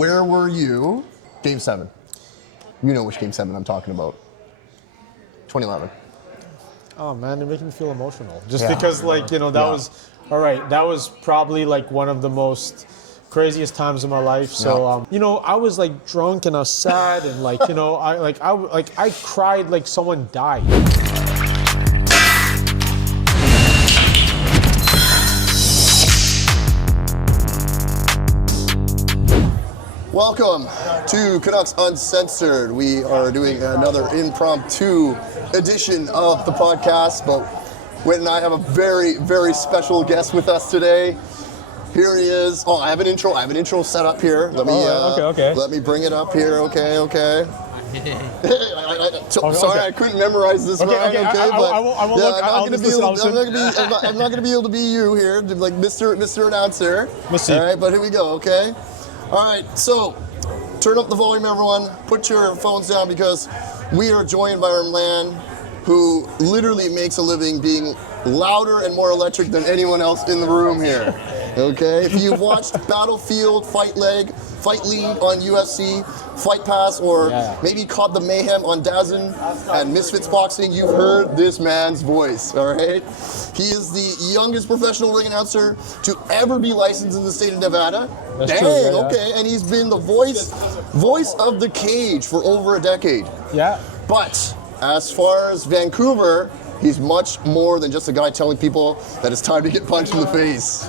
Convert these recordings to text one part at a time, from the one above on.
where were you? Game 7. You know which Game 7 I'm talking about. 2011. Oh man, you're making me feel emotional. Just because, like, that was all right. That was probably like one of the most craziest times of my life. So, I was like drunk and I was sad and like, I cried like someone died. Welcome to Canucks.Uncensored. We are doing another impromptu edition of the podcast, but Quinn and I have a very, very special guest with us today. Here he is. Oh, I have an intro set up here. Let me okay. Let me bring it up here. Okay. Sorry, I couldn't memorize this. Okay. I won't look. I'm not going to be able to be you here, like Mr. Announcer. All right, but here we go. Okay. All right, so turn up the volume, everyone. Put your phones down because we are joined by our man who literally makes a living being louder and more electric than anyone else in the room here. Okay, if you've watched Battlefield, Fight League on UFC, Fight Pass, or maybe caught the mayhem on DAZN and Misfits Boxing, you've heard this man's voice, all right? He is the youngest professional ring announcer to ever be licensed in the state of Nevada. That's true, okay, and he's been the voice of the cage for over a decade. Yeah. But as far as Vancouver, he's much more than just a guy telling people that it's time to get punched in the face.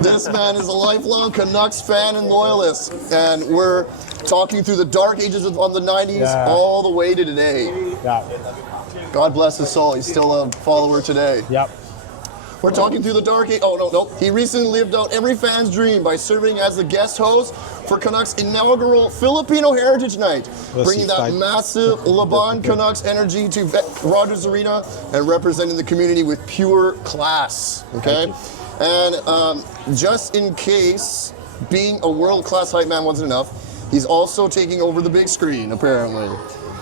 This man is a lifelong Canucks fan and loyalist, and we're talking through the dark ages of the 90s all the way to today. Yeah. God bless his soul, he's still a follower today. Yep. We're talking through the dark age. Oh, no. He recently lived out every fan's dream by serving as the guest host for Canucks' inaugural Filipino Heritage Night, bringing that massive Laban Canucks energy to Rogers Arena and representing the community with pure class. Okay? And just in case being a world-class hype man wasn't enough, he's also taking over the big screen, apparently.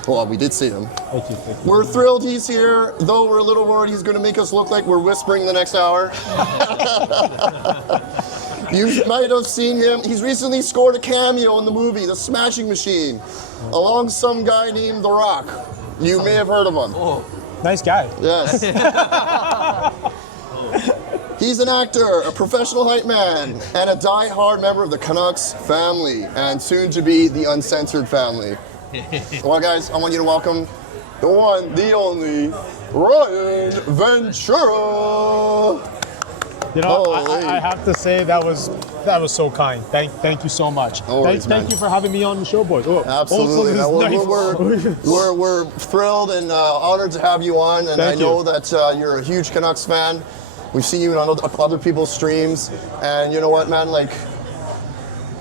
Well, we did see him. Thank you. We're thrilled he's here, though we're a little worried he's going to make us look like we're whispering the next hour. You might have seen him. He's recently scored a cameo in the movie The Smashing Machine, along some guy named The Rock. You may have heard of him. Oh, nice guy. Yes. He's an actor, a professional hype man, and a die-hard member of the Canucks family, and soon to be the Uncensored family. Well, guys, I want you to welcome the one, the only, Ryan Ventura. I have to say that was so kind. Thank you so much. Thank you for having me on the show, boys. Oh, absolutely. We're thrilled and honored to have you on, and I know that you're a huge Canucks fan. We've seen you on other people's streams, and you know what, man, like.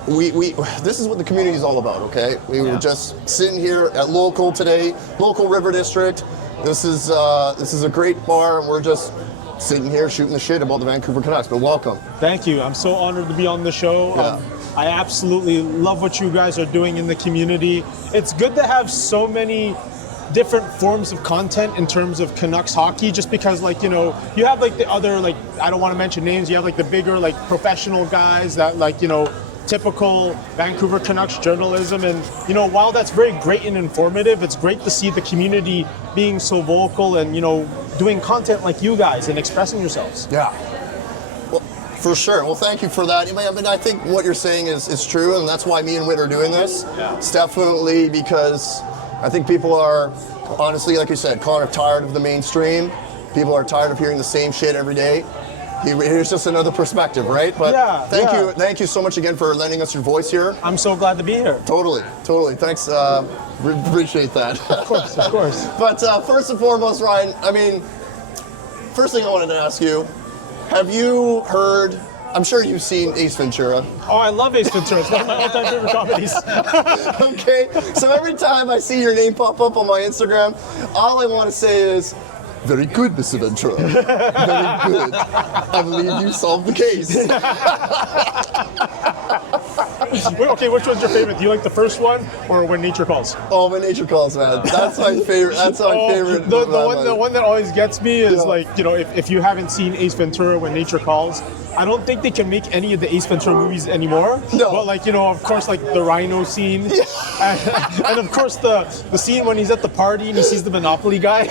This is what the community is all about, okay? We were just sitting here at Local today, Local River District. This is a great bar, and we're just sitting here shooting the shit about the Vancouver Canucks, but welcome. Thank you. I'm so honored to be on the show. I absolutely love what you guys are doing in the community. It's good to have so many different forms of content in terms of Canucks hockey, just because, like, you have like the other, like, I don't want to mention names, you have like the bigger, like, professional guys that, like, typical Vancouver Canucks journalism, and while that's very great and informative, it's great to see the community being so vocal and doing content like you guys and expressing yourselves. Yeah, well, for sure. Well, thank you for that. I mean, I think what you're saying is true, and that's why me and Whit are doing this. It's definitely because I think people are, honestly, like you said, kind of tired of the mainstream. People are tired of hearing the same shit every day. Here's just another perspective, right? But thank you so much again for lending us your voice here. I'm so glad to be here. Totally. Thanks. Appreciate that. Of course. But first and foremost, Ryan, I mean, first thing I wanted to ask you, have you heard? I'm sure you've seen Ace Ventura. Oh, I love Ace Ventura. It's one of my all-time favorite comedies. Okay, so every time I see your name pop up on my Instagram, all I want to say is, very good, Mr. Ventura. Very good. I believe you solved the case. Wait, okay, which one's your favorite? Do you like the first one or When Nature Calls? Oh, When Nature Calls, man. That's my favorite. That's my favorite. The one that always gets me is like, if you haven't seen Ace Ventura, When Nature Calls, I don't think they can make any of the Ace Ventura movies anymore. No. But like, you know, of course, like the rhino scene, and of course the scene when he's at the party and he sees the Monopoly guy.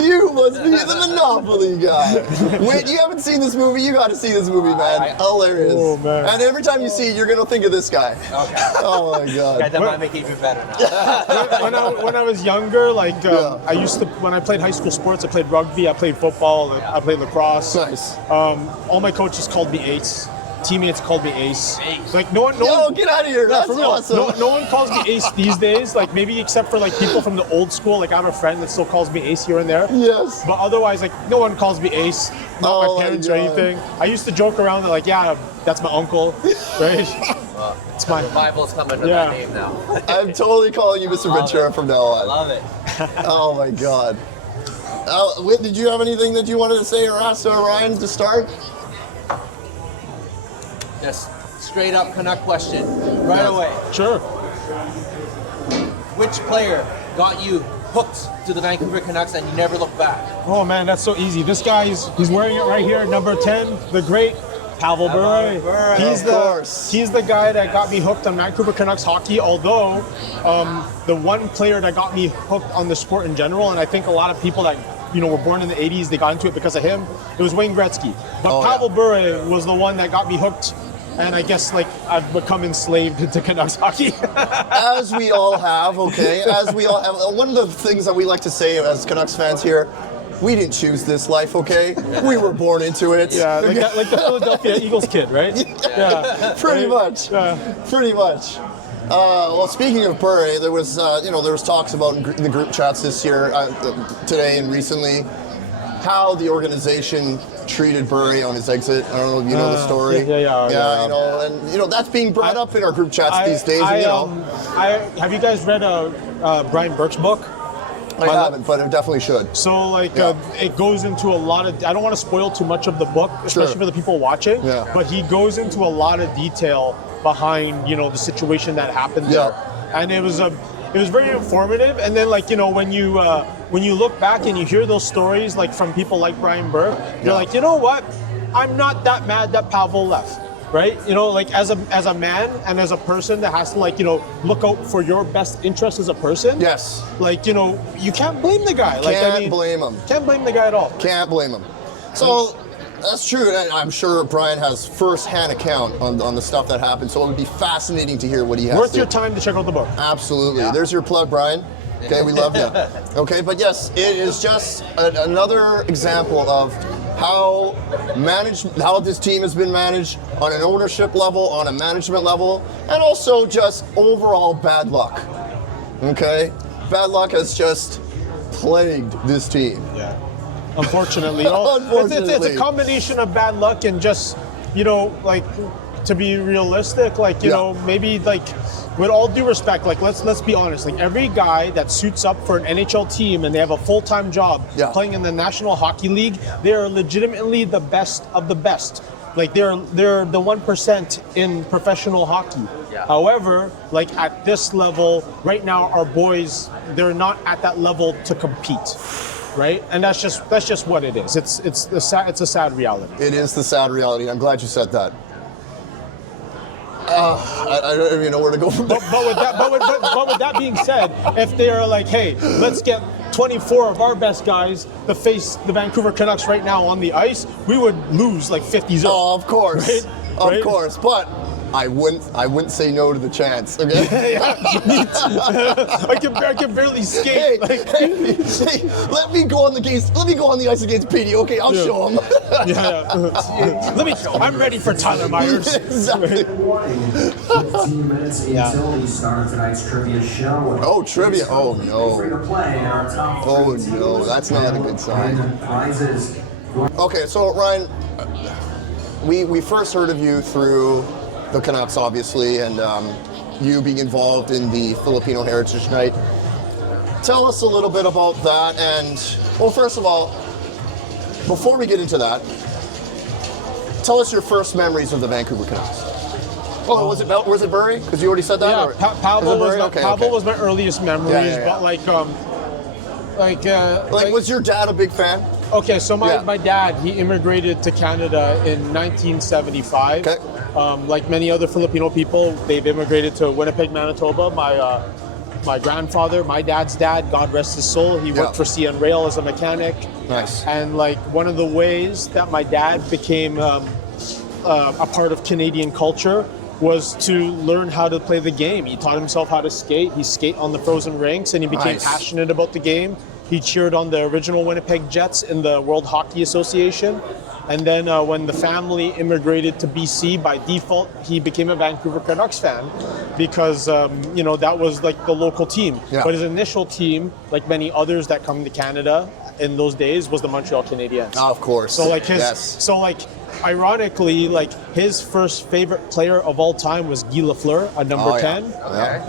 You must be the Monopoly guy. Wait, you haven't seen this movie? You got to see this movie, man. Hilarious. Oh, man. And every time you see it, you're gonna think of this guy. Okay. Oh my Yeah, god. that might make it even better now. when I was younger, like I used to, when I played high school sports, I played rugby, I played football, I played lacrosse. Nice. All my coaches called me Ace. Teammates called me Ace. Like no one. Yo, get out of here. That's For real. awesome. No one calls me Ace these days. Like maybe except for like people from the old school. Like I have a friend that still calls me Ace here and there. Yes. But otherwise, like no one calls me Ace. Not Oh my my parents or God. anything. I used to joke around that like, yeah, that's my uncle, right? It's my. Bible's coming to Yeah. that name now. I'm totally calling you Mr. Ventura from now on. Love it. Oh my god. Whit, did you have anything that you wanted to say or ask Ryan to start? Just straight up Canuck question right away. Sure. Which player got you hooked to the Vancouver Canucks and you never looked back? Oh man, that's so easy. This guy, he's wearing it right here, number 10, the great Pavel Bure. Bure. He's Of course. he's the guy that got me hooked on Vancouver Canucks hockey. Although the one player that got me hooked on the sport in general, and I think a lot of people that were born in the '80s, they got into it because of him. It was Wayne Gretzky, but Oh, Pavel Bure was the one that got me hooked. And I guess like I've become enslaved to Canucks hockey. As we all have, okay? As we all have. One of the things that we like to say as Canucks fans here, we didn't choose this life, okay? We were born into it. Yeah, like the Philadelphia Eagles kid, right? Yeah, Pretty much. Yeah. Pretty much. Well, speaking of Bure, there was talks about in the group chats this year, today and recently, how the organization treated Bure on his exit. I don't know if you know the story. Yeah. And that's being brought up in our group chats these days. Have you guys read Brian Burke's book? I haven't, but I definitely should. So it goes into a lot of. I don't want to spoil too much of the book, especially for the people watching. Yeah. But he goes into a lot of detail behind the situation that happened there, and it was very informative. And then when you look back and you hear those stories from people like Brian Burke, you're like, you know what? I'm not that mad that Pavel left. Right? As a man and as a person that has to look out for your best interest as a person. Yes. You can't blame the guy. Can't blame him. Can't blame the guy at all. Can't blame him. So that's true. And I'm sure Brian has first-hand account on the stuff that happened. So it would be fascinating to hear what he has. Worth your time to check out the book. Absolutely. Yeah. There's your plug, Brian. Okay, we love you. Okay, but yes, it is just another example of how this team has been managed on an ownership level, on a management level, and also just overall bad luck. Okay? Bad luck has just plagued this team. Yeah. Unfortunately. Unfortunately. It's a combination of bad luck and just, to be realistic, maybe with all due respect, let's be honest, every guy that suits up for an NHL team and they have a full-time job playing in the National Hockey League, they are legitimately the best of the best. They're the 1% in professional hockey. Yeah. However, at this level, right now our boys, they're not at that level to compete. Right, and that's just what it is. It's a sad reality. It is the sad reality. I'm glad you said that. I don't even know where to go from there. But with that being said, if they're hey, let's get 24 of our best guys to face the Vancouver Canucks right now on the ice, we would lose 50-0. Oh, of course, right? Of course. But I wouldn't say no to the chance. Okay. I can barely skate. Hey, let me go on the ice against Petey. Okay, I'll show him. I'm ready for Tyler Myers. Exactly. 15 minutes until we start tonight's trivia show. Oh, trivia. Oh no. Free to play in our top Oh no, that's not a good sign. Prizes. Okay, so Ryan, we first heard of you through the Canucks, obviously, and you being involved in the Filipino Heritage Night. Tell us a little bit about that, and well, first of all, before we get into that, tell us your first memories of the Vancouver Canucks. Oh, was it Bure? Because you already said that. Yeah, Pavel was my earliest memories, Yeah. but was your dad a big fan? Okay, so Yeah. my dad, he immigrated to Canada in 1975. Okay. Like many other Filipino people, they've immigrated to Winnipeg, Manitoba. My grandfather, my dad's dad, God rest his soul, he worked for CN Rail as a mechanic. Nice. And like one of the ways that my dad became a part of Canadian culture was to learn how to play the game. He taught himself how to skate. He skate on the frozen rinks, and he became passionate about the game. He cheered on the original Winnipeg Jets in the World Hockey Association. And then when the family immigrated to BC, by default, he became a Vancouver Canucks fan because, that was like the local team. Yeah. But his initial team, like many others that come to Canada in those days, was the Montreal Canadiens. Oh, of course. So like ironically, like his first favorite player of all time was Guy Lafleur, a number 10. Yeah.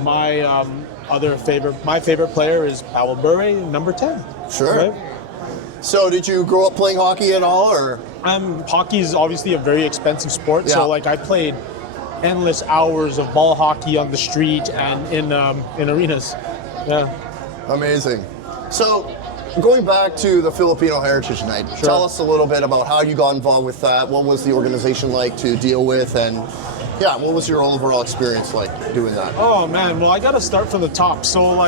My favorite player is Pavel Bure, number 10. Sure. Right? So did you grow up playing hockey at all, or? Hockey is obviously a very expensive sport, Yeah. so like I played endless hours of ball hockey on the street and in arenas. Yeah. Amazing. So, going back to the Filipino Heritage Night, tell us a little bit about how you got involved with that. What was the organization like to deal with, and what was your overall experience like doing that? Oh man, well I got to start from the top. So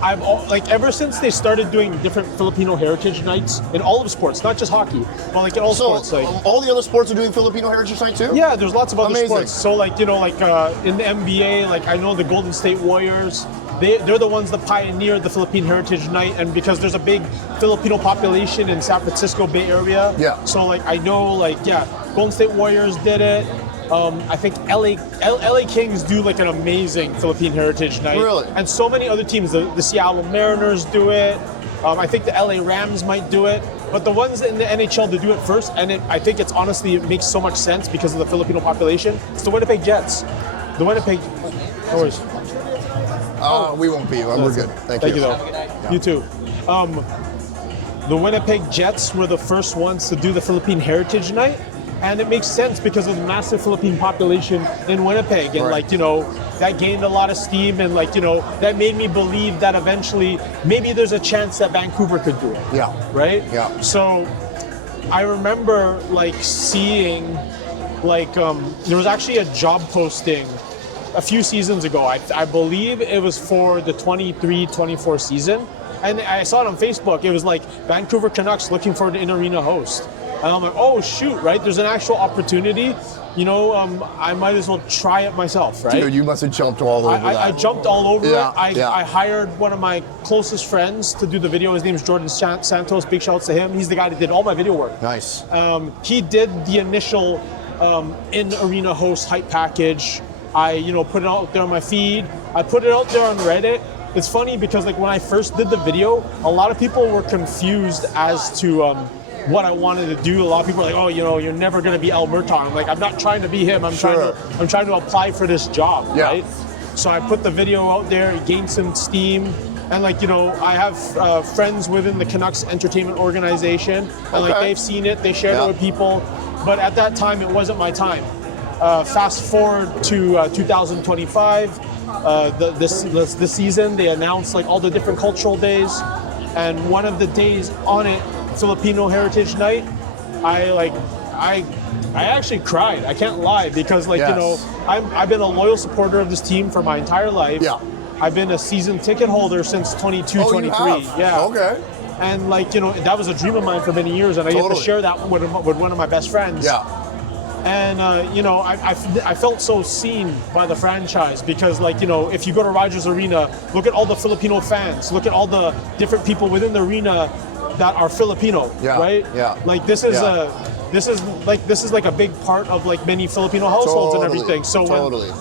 I've ever since they started doing different Filipino Heritage Nights in all of sports, not just hockey, but like in all sports. Like all the other sports are doing Filipino Heritage Night too? Yeah, there's lots of other Amazing. sports. So in the NBA, like I know the Golden State Warriors, they're the ones that pioneered the Philippine Heritage Night, and because there's a big Filipino population in San Francisco Bay Area. Yeah. So I know Golden State Warriors did it. I think LA Kings do like an amazing Philippine Heritage Night. Really? And so many other teams, the Seattle Mariners do it. I think the LA Rams might do it. But the ones in the NHL that do it first, and I think it makes so much sense because of the Filipino population, it's the Winnipeg Jets. The Winnipeg... No worries. We won't be. We're good. Thank you. Thank you, though. Yeah. You too. The Winnipeg Jets were the first ones to do the Philippine Heritage Night. And it makes sense because of the massive Philippine population in Winnipeg. And that gained a lot of steam, and that made me believe that eventually maybe there's a chance that Vancouver could do it. Yeah. Right? Yeah. So I remember seeing there was actually a job posting a few seasons ago. I believe it was for the 23-24 season. And I saw it on Facebook. It was like Vancouver Canucks looking for an in-arena host. And I'm like, oh shoot, right? There's an actual opportunity. I might as well try it myself, right? Dude, you must have jumped all over that. I jumped all over it. Yeah. I hired one of my closest friends to do the video. His name's Jordan Santos. Big shouts to him. He's the guy that did all my video work. Nice. He did the initial in-arena host hype package. I, put it out there on my feed. I put it out there on Reddit. It's funny because when I first did the video, a lot of people were confused as to what I wanted to do. A lot of people are like, oh, you're never going to be El Murtaugh. I'm like, I'm not trying to be him. I'm trying to apply for this job, right? So I put the video out there, it gained some steam. And I have friends within the Canucks Entertainment Organization, and they've seen it, they shared it with people. But at that time, it wasn't my time. Fast forward to 2025, this season, they announced all the different cultural days, and one of the days on it, Filipino Heritage Night, I actually cried. I can't lie because I've been a loyal supporter of this team for my entire life. Yeah. I've been a season ticket holder since 22, 23. You have? Yeah. Okay. And that was a dream of mine for many years, and I get to share that with one of my best friends. Yeah. And I felt so seen by the franchise because if you go to Rogers Arena, look at all the Filipino fans, look at all the different people within the arena that are Filipino, right? Yeah. This is a big part of many Filipino households and everything. So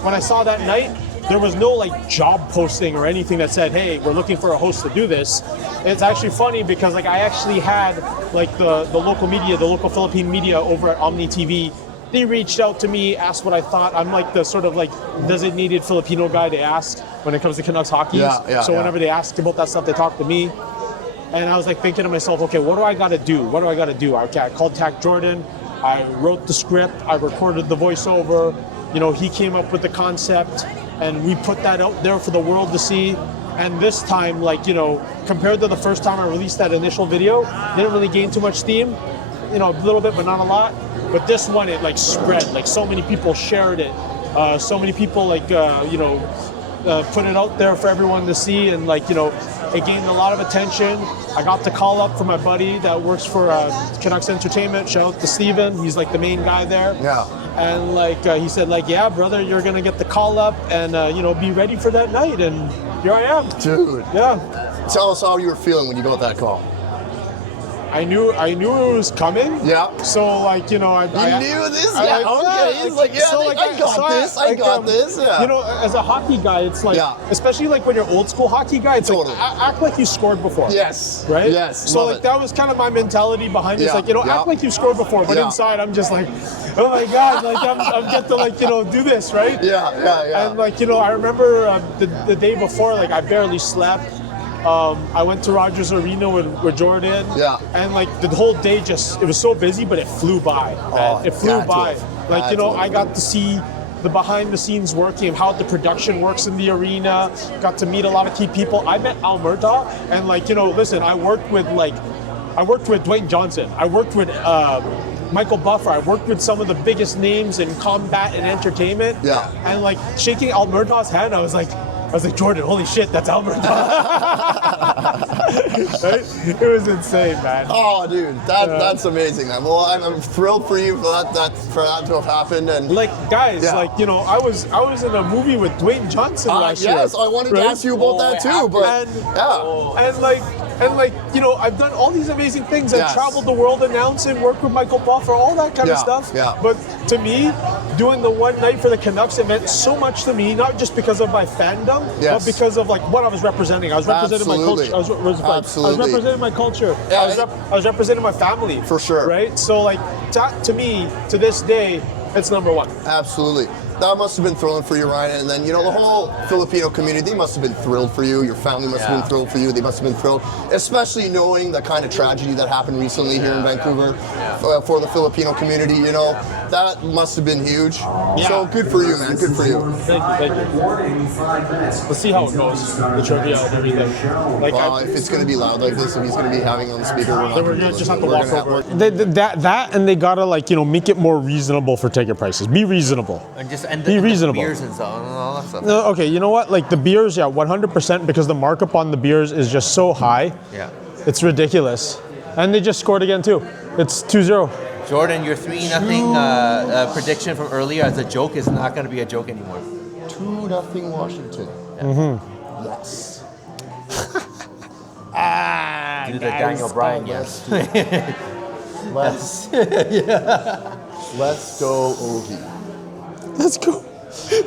when I saw that night, there was no job posting or anything that said, hey, we're looking for a host to do this. It's actually funny because I actually had the local media, the local Philippine media over at Omni TV. They reached out to me, asked what I thought. I'm the sort of designated Filipino guy to ask when it comes to Canucks hockey. So whenever they ask about that stuff, they talk to me. And I was thinking to myself, okay, what do I got to do? Okay, I contacted Jordan. I wrote the script. I recorded the voiceover. He came up with the concept, and we put that out there for the world to see. And this time, like, you know, compared to the first time I released that initial video, didn't really gain too much steam. You know, a little bit, but not a lot. But this one, it like spread. Like so many people shared it. So many people like, you know, put it out there for everyone to see, and like, you know, it gained a lot of attention. I got the call up from my buddy that works for Canucks Entertainment. Shout out to Steven. He's like the main guy there. Yeah. And like he said, like, yeah, brother, you're gonna get the call up, and you know, be ready for that night. And here I am. Dude. Yeah. Tell us how you were feeling when you got that call. I knew it was coming. Yeah. So like, you know, I knew this. Yeah. Okay. He's like, yeah, so, I got this. Yeah. You know, as a hockey guy, it's like, Yeah. especially like when you're old school hockey guy, it's Totally. like act like you scored before. Yes. Right. Yes. So love like it. that was kind of my mentality behind it. It's Yeah. like, you know, Yeah. act like you scored before, but Yeah. inside I'm just like, oh my god, like I'm get to like, you know, do this, right? Yeah. And like, you know, I remember the day before, like I barely slept. I went to Rogers Arena with Jordan. Yeah. And like the whole day it was so busy, but it flew by. Man. It flew had to by. have. Like, Had you know, to I have. got to see the behind the scenes working of how the production works in the arena. Got to meet a lot of key people. I met Alberta, and like, you know, listen, I worked with Dwayne Johnson. I worked with Michael Buffer. I worked with some of the biggest names in combat and entertainment. Yeah. And like shaking Alberta's hand, I was like, Jordan, holy shit, that's Alberta. Right? It was insane, man. Oh, dude, that's amazing, man. Well, I'm thrilled for you for that to have happened. And Like, guys, Yeah. like, you know, I was in a movie with Dwayne Johnson last year. yes, I wanted to right? ask you about that too, but And- yeah. And like, you know, I've done all these amazing things. I've Yes. traveled the world announcing, worked with Michael Buffer, all that kind of Yeah, stuff. yeah. But to me, doing the one night for the Canucks, it meant so much to me, not just because of my fandom, Yes. but because of like what I was representing. I was representing my culture. I was Absolutely. representing my culture. Yeah, I was representing my family. For sure. Right? So like, to me, to this day, it's number one. Absolutely. That must have been thrilling for you, Ryan. And then, you know, the whole Filipino community, they must have been thrilled for you. Your family must have been thrilled for you. They must have been thrilled, especially knowing the kind of tragedy that happened recently here in Vancouver for the Filipino community. You know, that must have been huge. Yeah. So good for you, man. Good for you. Thank you. Warning, 5 minutes. Let's see how it goes. The trivia and everything. Like, Well, if it's going to be loud like this, if he's going to be having on the speaker, we're not Then we're gonna gonna do just it. have to We're walk gonna have- over. That and they gotta, like, you know, make it more reasonable for ticket prices. Be reasonable. And Be the reasonable. beers and stuff, and all that stuff. No, okay, you know what? Like the beers, yeah, 100%, because the markup on the beers is just so high. Yeah. It's ridiculous. And they just scored again too. It's 2-0. Jordan, your 3-0 prediction from earlier as a joke is not going to be a joke anymore. 2-0 Washington. Mm-hmm. Yes. Do the Daniel Bryan, yes. Let's go, Ovi. Let's go.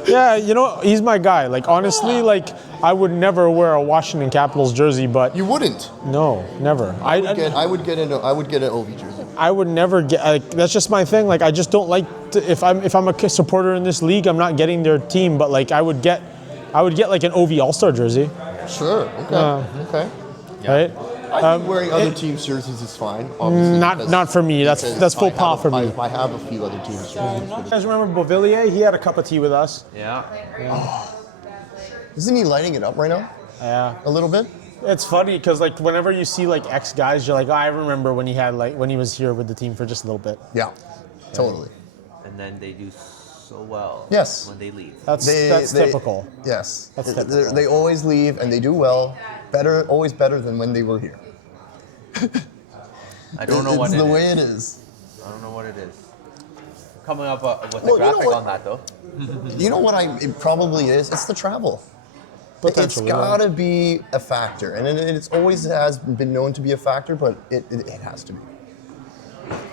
Yeah, you know, he's my guy. Like, honestly, like, I would never wear a Washington Capitals jersey, but You wouldn't. no, never. I would get an Ovi jersey. I would never get. Like, that's just my thing. Like, I just don't like. If I'm a supporter in this league, I'm not getting their team. But like, I would get like an OV All-Star jersey, Sure. Okay. Okay. right? I think wearing other teams' jerseys is fine. Obviously, Not for me. That's full I paw have for me. I have a few other teams' jerseys. You guys remember Beauvillier? He had a cup of tea with us. Yeah. Isn't he lighting it up right now? Yeah. A little bit. It's funny because like whenever you see like ex guys, you're like, oh, I remember when he was here with the team for just a little bit. Yeah. Totally. And then they do so well Yes. when they leave. That's They- typical. Yes. That's They- typical. They always leave and they do well. Always better than when they were here. I don't know what It's it the is. way it is. I don't know what it is. Coming up with Well, a you know graphic what? on that though. You know what it probably is? It's the travel. It's Potentially, yeah. got to be a factor. And it's always has been known to be a factor, but it has to be.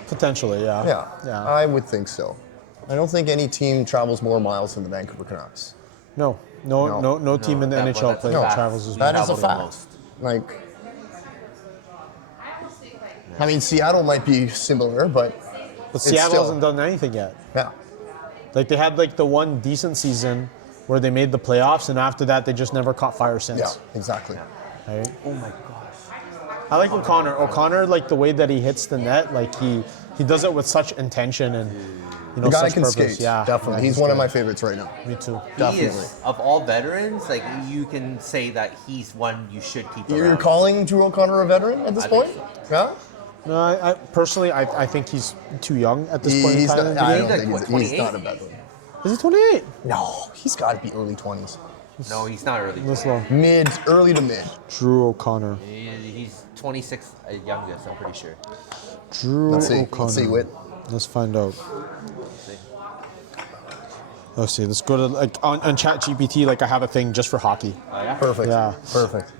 Potentially, yeah. Yeah. I would think so. I don't think any team travels more miles than the Vancouver Canucks. No team in the NHL that's a fact. travels as That much. is a Travel the fact. most. Like, I mean, Seattle might be similar, but But Seattle still- hasn't done anything yet. yeah. Like they had like the one decent season where they made the playoffs, and after that they just never caught fire since. Yeah, exactly. Right? Oh my gosh. I like O'Connor. O'Connor, like the way that he hits the net, like he he does it with such intention and The guy such can purpose. skate. Yeah, Definitely. yeah, He's one of my favorites right now. Me too. He Definitely. is, of all veterans, like you can say that he's one you should keep You're around. calling Drew O'Connor a veteran at this I point? think Yeah? No, I personally, I think he's too young at this point in He's time. not, I He's don't like, think what, he's 28? not a veteran. Is he 28? No, he's got to be early 20s. No, he's not early. This low. Early to mid. Drew O'Connor. He's 26 youngest, I'm pretty sure. Drew Let's see. O'Connor. Let's see, Whit. Let's find out. Let's see. Let's go to on ChatGPT. Like I have a thing just for hockey. Oh, yeah? Perfect. Yeah. Perfect.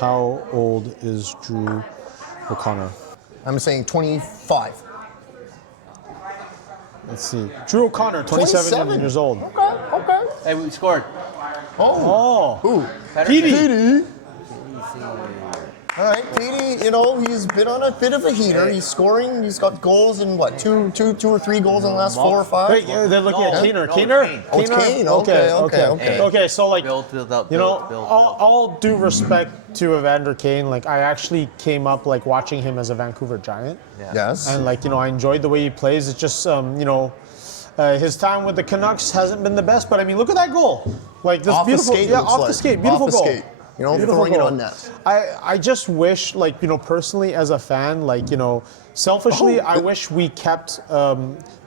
How old is Drew O'Connor? I'm saying 25. Let's see. Drew O'Connor, 27 years old. Okay. Hey, we scored. Oh. Oh, Who? Pettersson. Petey. All right, Petey, he's been on a bit of a heater. He's scoring. He's got goals in what, two or three goals in the last 4 or 5? wait, they're looking at No, Kaner. no, Kaner? Kane. Oh, it's Kane. Okay. Okay, so like, Build up, all due respect to Evander Kane, like I actually came up like watching him as a Vancouver Giant. Yeah. Yes. And like, I enjoyed the way he plays. It's just, his time with the Canucks hasn't been the best, but I mean, look at that goal. Like this Off the beautiful, skate, it yeah, looks off the like. skate, beautiful Off the goal. skate. Beautiful Throwing it goal. on net. I just wish, like, personally as a fan, like, selfishly, I wish we kept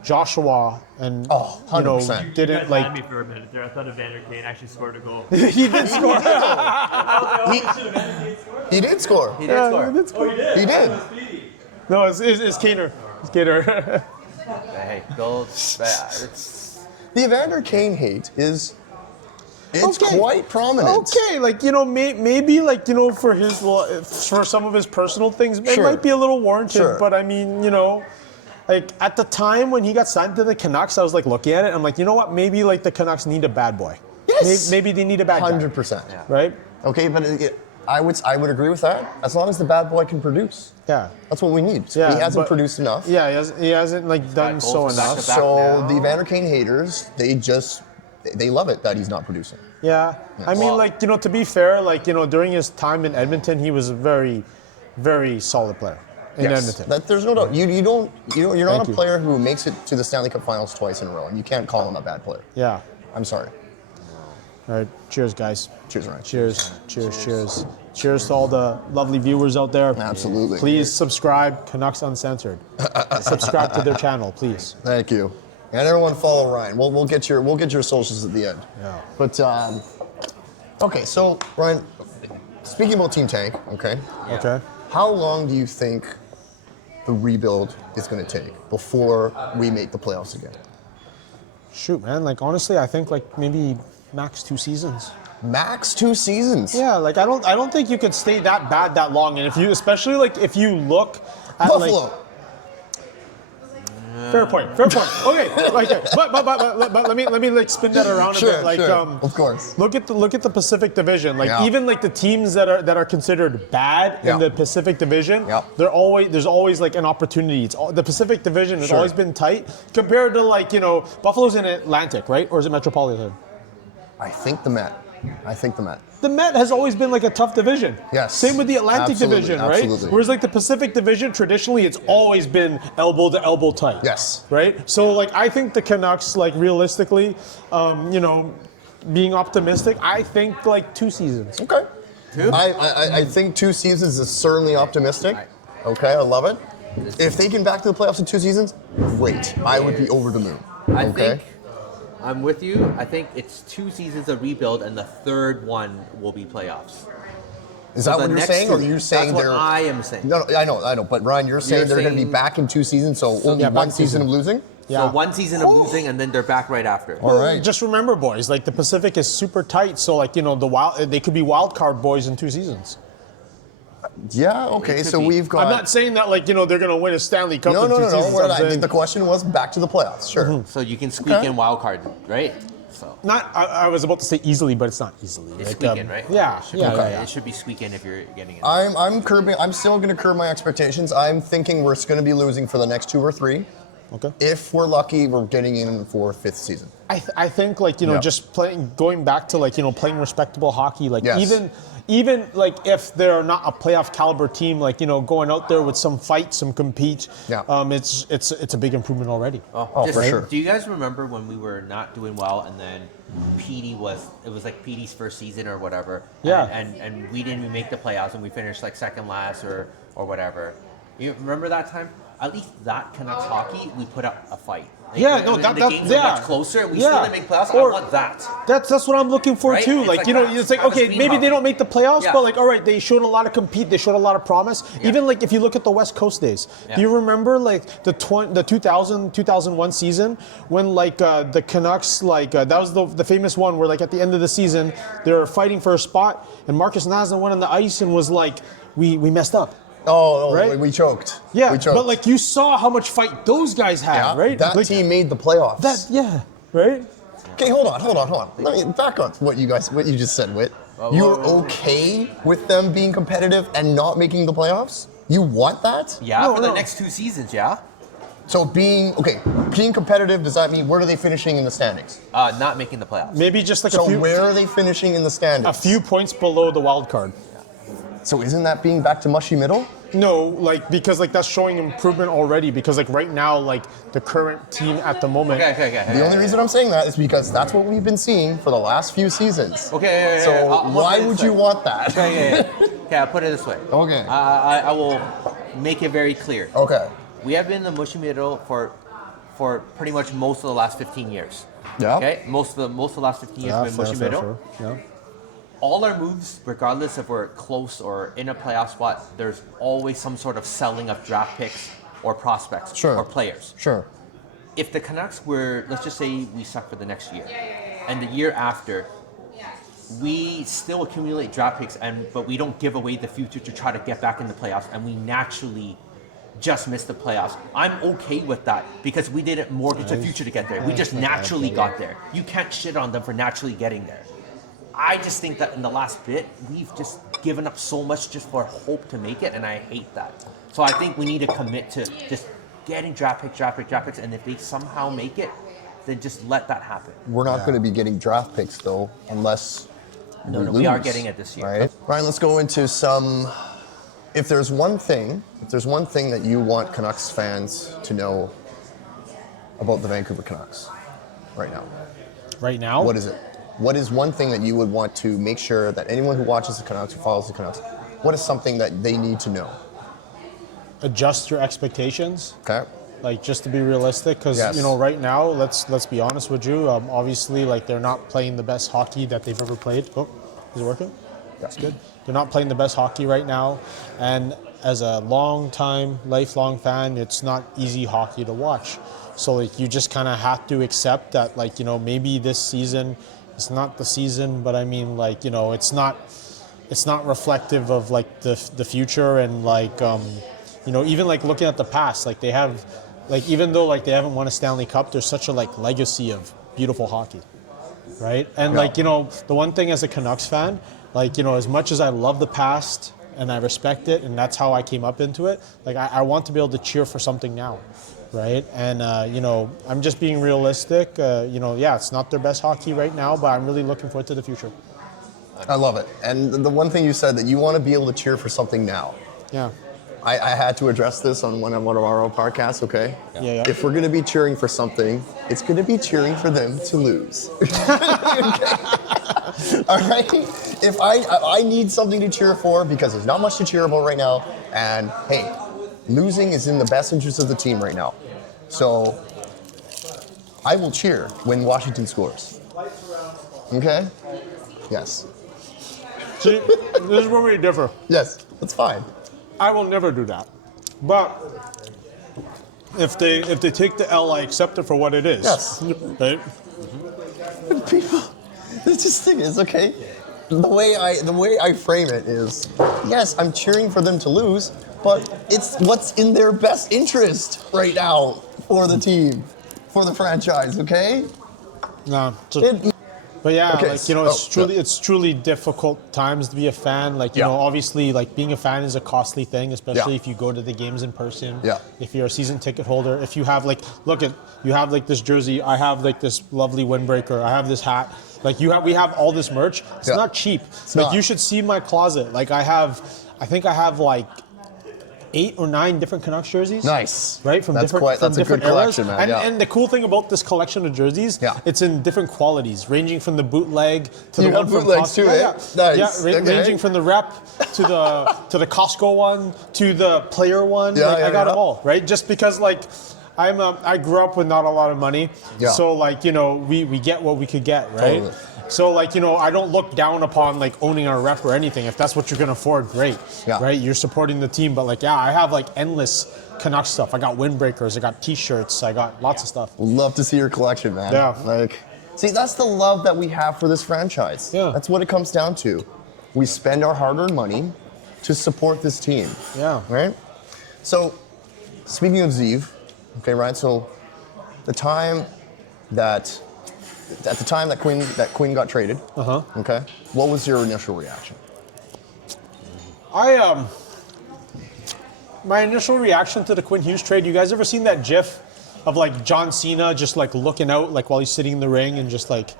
Joshua and, 100%. didn't Had like. me for a minute there. I thought Evander Kane actually scored a goal. He did score. He did score. He did score. He did score. He did. No, it's Kaner. It's Kaner. Hey, gold. It's The Evander Kane hate is Okay. quite prominent. Okay, like maybe like for for some of his personal things, it Sure. might be a little warranted. Sure. But I mean, like at the time when he got signed to the Canucks, I was like looking at it. I'm like, you know what? Maybe like the Canucks need a bad boy. Yes. Maybe they need a bad guy. 100%. Right? Okay, but I would agree with that. As long as the bad boy can produce, Yeah. that's what we need. Yeah. He hasn't but- produced enough. Yeah, he hasn't like done goals so from back enough. to back. So now. the Evander Kane haters, they love it that he's not producing. Yeah. I mean, Well- like to be fair, like during his time in Edmonton, he was a very, very solid player in Edmonton. There's no doubt. You're not Thank a you. player who makes it to the Stanley Cup Finals twice in a row, and you can't call him a bad player. Yeah. I'm sorry. All right. Cheers, guys. Cheers, Ryan. Cheers. Cheers to all the lovely viewers out there. Absolutely. Please subscribe, Canucks.Uncensored. Subscribe to their channel, please. Thank you. And everyone follow Ryan. We'll get your socials at the end. Yeah. But okay, so Ryan, speaking about Team Tank, okay, Okay. how long do you think the rebuild is going to take before we make the playoffs again? Shoot, man. Like honestly, I think like maybe max 2 seasons. Max 2 seasons. Yeah. Like I don't think you could stay that bad that long. And especially like if you look at Buffalo. like. Fair point. Okay, but let me like spin that around a bit. Like, of course. Look at the Pacific Division. Like Yeah. even like the teams that are considered bad Yeah. in the Pacific Division, Yeah. there's always like an opportunity. The Pacific Division has Sure. always been tight compared to like Buffalo's in Atlantic, right? Or is it Metropolitan? I think the Met. The Met has always been like a tough division. Yes. Same with the Atlantic Absolutely, Division, right? absolutely. Whereas like the Pacific Division, traditionally it's always been elbow to elbow tight. Yes. Right? So like I think the Canucks, like realistically, being optimistic, I think like 2 seasons. Okay. 2? I think 2 seasons is certainly optimistic. Okay, I love it. If they can back to the playoffs in 2 seasons, great. I would be over the moon. I Okay. think I'm with you. I think it's 2 seasons of rebuild, and the third one will be playoffs. Is that The what you're next saying, or 2 you're saying that's they're? what I am saying. No, I know. But Ryan, you're saying they're going to be saying- back in 2 seasons, so only yeah, one back season season. of losing. Yeah. So 1 season of losing, and then they're back right after. All right. Just remember, boys, like the Pacific is super tight, so like they could be wild card boys in 2 seasons. Yeah. Okay. could So be. we've got. I'm not saying that like they're gonna win a Stanley Cup No. in 2 seasons. I'm I saying- think the question was back to the playoffs. Sure. So you can squeak Okay. in wild card, right? So I was about to say easily, but it's not easily. it's Like, squeak in, right? Yeah, It should yeah, be, yeah, yeah. It should be squeak in if you're getting it. I'm still going to curb my expectations. I'm thinking we're going to be losing for the next 2 or 3. Okay. If we're lucky, we're getting in for 5th season. I think like Yeah. just going back to like playing respectable hockey, like Yes. even like if they're not a playoff caliber team, like going out there with some fight, some compete, it's a big improvement already. For sure. Do you guys remember when we were not doing well, and then it was like Petey's first season or whatever? Yeah. And we didn't even make the playoffs, and we finished like second last or whatever. You remember that time? At least that Canucks hockey, we put up a fight. Like, the games are much closer, and we still didn't make playoffs. I want that. That's what I'm looking for too. It's Like, it's like, okay, maybe they don't make the playoffs, but like, all right, they showed a lot of compete, they showed a lot of promise. Even like if you look at the West Coast days, do you remember like the 2001 season when like the Canucks, like that was the famous one where like at the end of the season they were fighting for a spot, and Marcus Naslund went on the ice and was like, we messed up. Oh, right? We choked. Yeah, we choked. but like you saw how much fight those guys had, right? That like, team made the playoffs. Right? Okay, hold on. Let me back up what you just said, Whit. You're okay with them being competitive and not making the playoffs? You want that? Yeah, for the next 2 seasons, yeah. So being competitive, does that mean where are they finishing in the standings? Not making the playoffs. Maybe just like So where are they finishing in the standings? a few points below the wild card. So isn't that being back to mushy middle? No, like because like that's showing improvement already. Because like right now, like the current team at the moment. Okay. The only reason I'm saying that is because that's what we've been seeing for the last few seasons. Okay. So why would you want that? Okay, I'll put it this way. Okay. I will make it very clear. Okay. We have been in the mushy middle for pretty much most of the last 15 years. Yeah. Okay. Most of the last 15 years have been mushy middle. Yeah. All our moves, regardless if we're close or in a playoff spot, there's always some sort of selling of draft picks or prospects or players. Sure. If the Canucks were, let's just say we suck for the next year, and the year after, we still accumulate draft picks, but we don't give away the future to try to get back in the playoffs, and we naturally just miss the playoffs. I'm okay with that because we didn't mortgage the future to get there. We just naturally got there. You can't shit on them for naturally getting there. I just think that in the last bit, we've just given up so much just for hope to make it, and I hate that. So I think we need to commit to just getting draft picks, and if they somehow make it, then just let that happen. We're not going to be getting draft picks, though, unless we are getting it this year. Right? Ryan, let's go into some... If there's one thing that you want Canucks fans to know about the Vancouver Canucks right now. Right now? What is it? What is one thing that you would want to make sure that anyone who watches the Canucks, who follows the Canucks, what is something that they need to know? Adjust your expectations. Okay. Like just to be realistic, because right now, let's be honest with you. Obviously, like they're not playing the best hockey that they've ever played. Oh, is it working? That's good. They're not playing the best hockey right now, and as a lifelong fan, it's not easy hockey to watch. So like you just kind of have to accept that, like maybe this season. It's not the season, but I mean, like, it's not reflective of like the future, and like, even like looking at the past, like they have, like even though like they haven't won a Stanley Cup, there's such a like legacy of beautiful hockey, right? And like the one thing as a Canucks fan, like as much as I love the past and I respect it, and that's how I came up into it, like I want to be able to cheer for something now. Right, and I'm just being realistic. It's not their best hockey right now, but I'm really looking forward to the future. I love it. And the one thing you said that you want to be able to cheer for something now. Yeah. I had to address this on one of our podcasts. Okay. Yeah. If we're going to be cheering for something, it's going to be cheering for them to lose. All right. If I need something to cheer for because there's not much to cheer about right now, and hey, losing is in the best interest of the team right now. So I will cheer when Washington scores. Okay? Yes. See, this is where we differ. Yes, that's fine. I will never do that. But if they take the L, I accept it for what it is. Yes. Right? But people, the thing is, okay, the way I frame it is, yes, I'm cheering for them to lose, but it's what's in their best interest right now for the team, for the franchise, okay? No. But yeah, okay, it's truly difficult times to be a fan. Like, obviously, like being a fan is a costly thing, especially if you go to the games in person. Yeah. If you're a season ticket holder, if you have like, you have like this jersey, I have like this lovely windbreaker, I have this hat. Like we have all this merch. It's Yeah. not cheap. It's like not. you should see my closet. Like I think I have like 8 or 9 different Canucks jerseys. Nice. Right? From That's different quite- from that's a different good eras. collection, man. And, Yeah. and the cool thing about this collection of jerseys, Yeah. it's in different qualities, ranging from the bootleg to You the have one from bootlegs Costco. too, eh? Nice. Okay. Ranging from the rep to the Costco one to the player one. Yeah, like, yeah, I got yeah. them all, right? Just because like I grew up with not a lot of money. Yeah. So like, we get what we could get, right? Totally. So like, I don't look down upon like owning our rep or anything. If that's what you can afford, great. Yeah. Right? You're supporting the team. But like, yeah, I have like endless Canucks stuff. I got windbreakers, I got t-shirts, I got lots of stuff. Would love to see your collection, man. Yeah. Like, see, that's the love that we have for this franchise. Yeah. That's what it comes down to. We spend our hard-earned money to support this team. Yeah. Right? So, speaking of Zeev, okay, right? So, at the time that Quinn got traded, okay, what was your initial reaction? My initial reaction to the Quinn Hughes trade, you guys ever seen that GIF of like John Cena just like looking out like while he's sitting in the ring and just like,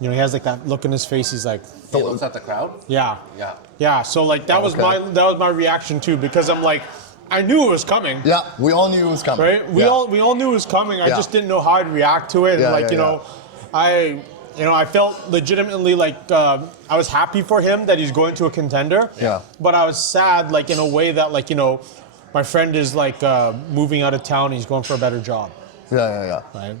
he has like that look in his face. He's like, He looks at the crowd. yeah. Yeah. Yeah, so like that was my reaction too, because I'm like, I knew it was coming. Yeah, we all knew it was coming. Right? We all knew it was coming. I Yeah. just didn't know how I'd react to it. And Yeah, like, I felt legitimately like I was happy for him that he's going to a contender. Yeah. But I was sad, like in a way that like, my friend is like moving out of town and he's going for a better job. Yeah. Right?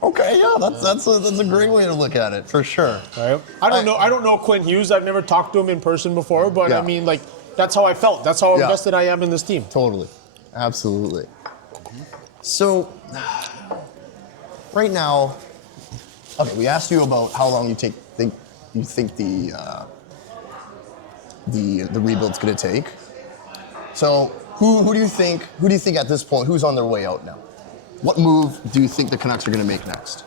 Okay, yeah, that's a great way to look at it, for sure. Right? I don't know Quinn Hughes. I've never talked to him in person before, but Yeah. I mean like that's how I felt. That's how invested I am in this team. Totally. Absolutely. So, right now, okay, we asked you about how long you think the rebuild's going to take. So, who do you think at this point, who's on their way out now? What move do you think the Canucks are going to make next?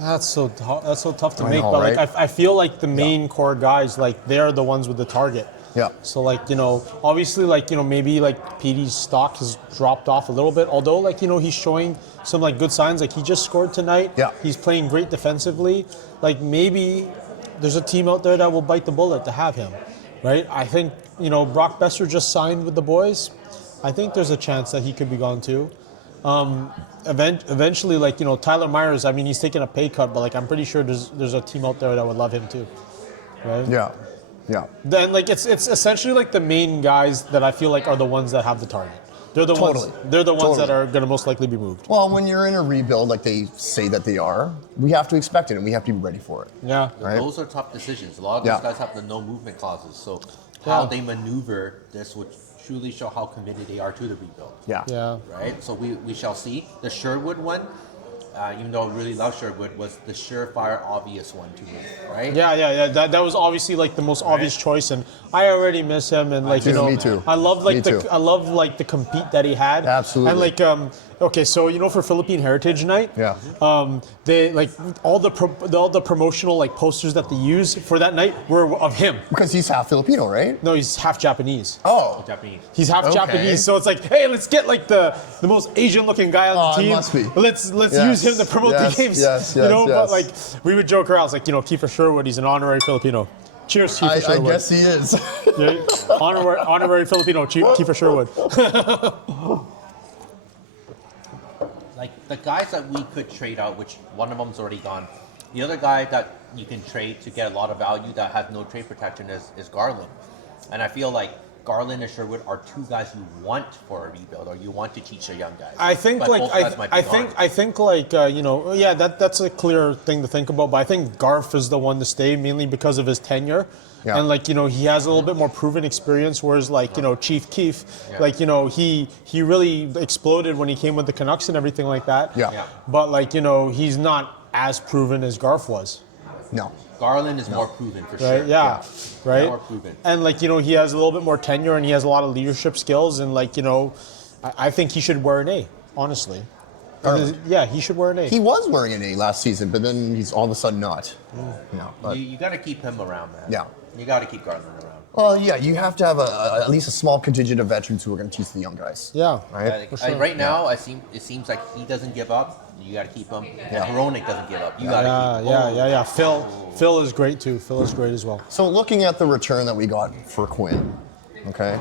That's so tough to I make, know, but like right? I feel like the main core guys, like they're the ones with the target. Yeah. So like obviously like maybe like Petey's stock has dropped off a little bit, although like he's showing some like good signs. Like he just scored tonight. Yeah. He's playing great defensively. Like maybe there's a team out there that will bite the bullet to have him, right? I think Brock Besser just signed with the boys. I think there's a chance that he could be gone too. Eventually, like Tyler Myers. I mean, he's taking a pay cut, but like I'm pretty sure there's a team out there that would love him too, right? Yeah. Then like it's essentially like the main guys that I feel like are the ones that have the target. They're the Totally. ones. They're the ones that Totally. are going to most likely be moved. Well, when you're in a rebuild like they say that they are, we have to expect it and we have to be ready for it. Yeah. Right? Those are tough decisions. A lot of Yeah. those guys have the no movement clauses, so how Yeah. they maneuver this would truly show how committed they are to the rebuild. Yeah. Yeah. Right? So we shall see. The Sherwood one, even though I really love Sherwood, was the surefire obvious one to me, right? Yeah. That was obviously like the most obvious choice, and I already miss him. And like too, me too. I love Me like too. I love like the compete that he had. Absolutely. And like okay, so for Philippine Heritage Night, Yeah. they like all the promotional like posters that they use for that night were of him. Because he's half Filipino, right? No, he's half Japanese. Oh. Japanese. He's half Okay. Japanese, so it's like, hey, let's get like the most Asian-looking guy on the Oh, it team. must be. Let's Yes, use him to promote yes, the games. yes, But yes. like we would joke around, it's like Kiefer Sherwood, he's an honorary Filipino. Cheers, Kiefer I Sherwood. guess he is. Yeah, honorary Filipino, Kiefer Sherwood. Like the guys that we could trade out, which one of them's already gone. The other guy that you can trade to get a lot of value that has no trade protection is Garland. And I feel like Garland and Sherwood are two guys you want for a rebuild, or you want to teach the young guys. I think But like both guys might be gone. I think like that's a clear thing to think about. But I think Garf is the one to stay, mainly because of his tenure. Yeah. And like he has a little bit more proven experience, whereas like Chief Keef, like he really exploded when he came with the Canucks and everything like that. Yeah. But like he's not as proven as Garf was. No. Garland is more proven for Right? sure. Yeah. Right. More proven. And like he has a little bit more tenure and he has a lot of leadership skills and like I think he should wear an A, honestly. Garland. Yeah, he should wear an A. He was wearing an A last season, but then he's all of a sudden not. But You got to keep him around, man. Yeah. You got to keep Garland around. Well, yeah, you have to have at least a small contingent of veterans who are going to teach the young guys. Yeah. Right? Right now, it seems like he doesn't give up. You got to keep him. Yeah. Hronek doesn't give up. You got to keep him. Yeah. Phil is great too. Phil is great as well. So looking at the return that we got for Quinn, okay,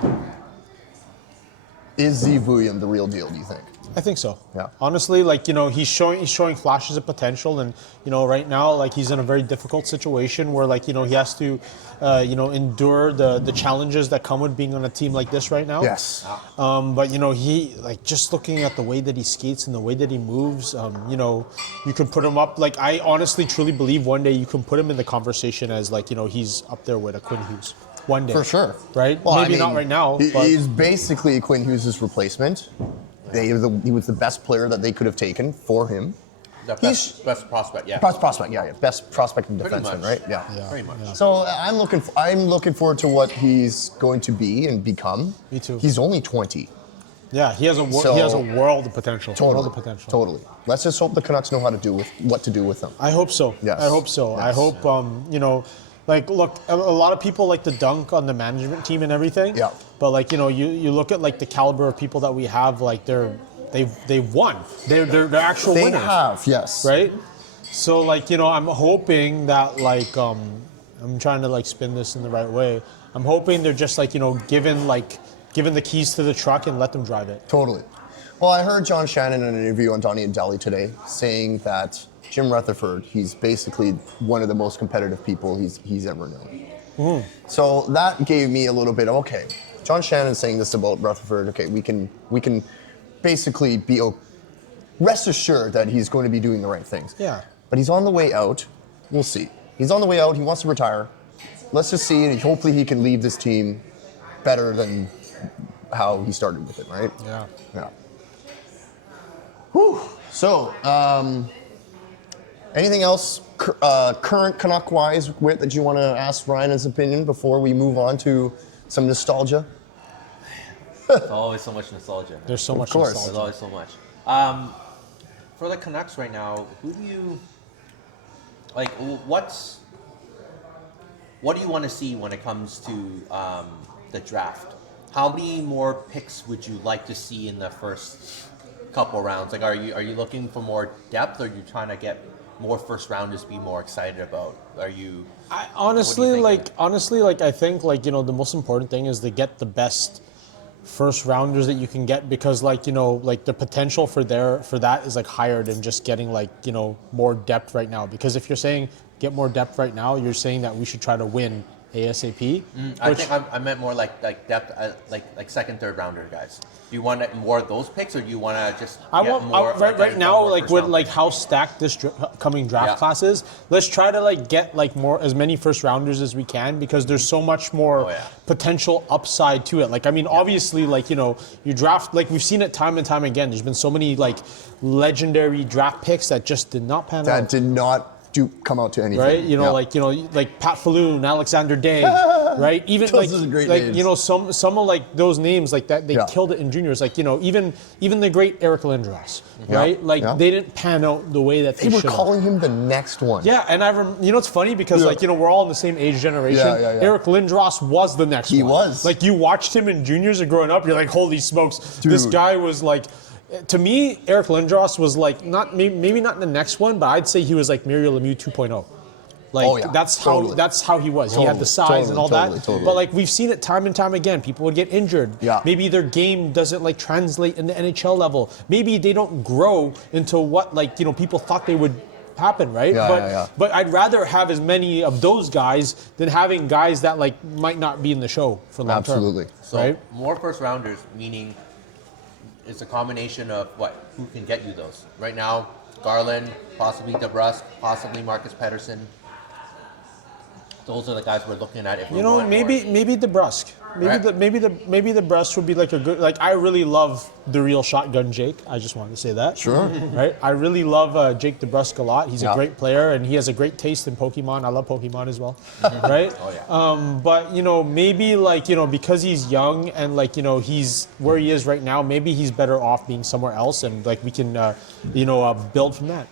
is Z William the real deal, do you think? I think so. Yeah. Honestly, like, he's showing flashes of potential, and right now, like, he's in a very difficult situation where, like, he has to endure the challenges that come with being on a team like this right now. Yes. But he, like, just looking at the way that he skates and the way that he moves, you could put him up. Like, I honestly truly believe one day you can put him in the conversation as, like, he's up there with a Quinn Hughes. One day. For sure. Right? Well, Maybe not right now. But He's basically Quinn Hughes' replacement. He was the best player that they could have taken for him. The best prospect, yeah. Best prospect, yeah. Best prospect and Pretty defenseman, much. right? Yeah. Pretty much. Yeah. So I'm looking forward to what he's going to be and become. Me too. He's only 20. Yeah, he has a world of potential. World of potential. Totally. Let's just hope the Canucks know what to do with him. I hope so. Yes. I hope so. Yes. I hope like, look, a lot of people like to dunk on the management team and everything. Yeah. But like, you look at like the caliber of people that we have, like they've won. They're actual They winners. have, yes. Right? So like, I'm hoping that like I'm trying to like spin this in the right way. I'm hoping they're just like, given the keys to the truck and let them drive it. Totally. Well, I heard John Shannon in an interview on Donnie and Deli today saying that Jim Rutherford, he's basically one of the most competitive people he's ever known. So that gave me a little bit of, okay, John Shannon's saying this about Rutherford, okay, we can basically be rest assured that he's going to be doing the right things. Yeah. But he's on the way out. We'll see. He's on the way out. He wants to retire. Let's just see, and hopefully he can leave this team better than how he started with it, right? Yeah. Yeah. Whew. So, anything else current Canuck-wise, Whit, that you want to ask Ryan his opinion before we move on to some nostalgia? There's always so much nostalgia. There's so much course. There's nostalgia. always so much. For the Canucks right now, who do you like? What do you want to see when it comes to the draft? How many more picks would you like to see in the first couple rounds? Like, are you looking for more depth, or are you trying to get more first rounders to be more excited about? Honestly, I think the most important thing is to get the best first rounders that you can get, because the potential for that is like higher than just getting more depth right now. Because if you're saying get more depth right now, you're saying that we should try to win ASAP. I think I meant more like depth, like second, third rounder guys. Do you want more of those picks, or do you want to just? Right now, with how stacked this coming draft class is, let's try to get as many first rounders as we can, because there's so much more potential upside to it. Obviously, you draft, we've seen it time and time again. There's been so many legendary draft picks that just did not pan out. That did not come out to anything. Right? Like Pat Falloon, Alexander Day, right? Even Those are great names. some of those names that they killed it in juniors. Even the great Eric Lindros, right? They didn't pan out the way that they were should. calling him the next one. Yeah, and it's funny because we're all in the same age generation. Yeah. Eric Lindros was the next one. He was. You watched him in juniors and growing up, you're like, holy smokes, this guy was to me, Eric Lindros was maybe not the next one, but I'd say he was Mario Lemieux 2.0. That's how he was. He had the size and all that. Totally. But we've seen it time and time again. People would get injured. Yeah. Maybe their game doesn't translate in the NHL level. Maybe they don't grow into what people thought they would happen, right? But I'd rather have as many of those guys than having guys that might not be in the show for long term. Absolutely. So more first rounders, meaning it's a combination of who can get you those. Right now, Garland, possibly DeBrusk, possibly Marcus Pettersson. Those are the guys we're looking at. If maybe DeBrusk. Maybe the Brust would be a good. I really love the real shotgun Jake. I just wanted to say that. Sure. Right. I really love Jake DeBrusk a lot. He's a great player and he has a great taste in Pokemon. I love Pokemon as well. Right. Oh yeah. But maybe because he's young and he's where he is right now, maybe he's better off being somewhere else, and we can build from that.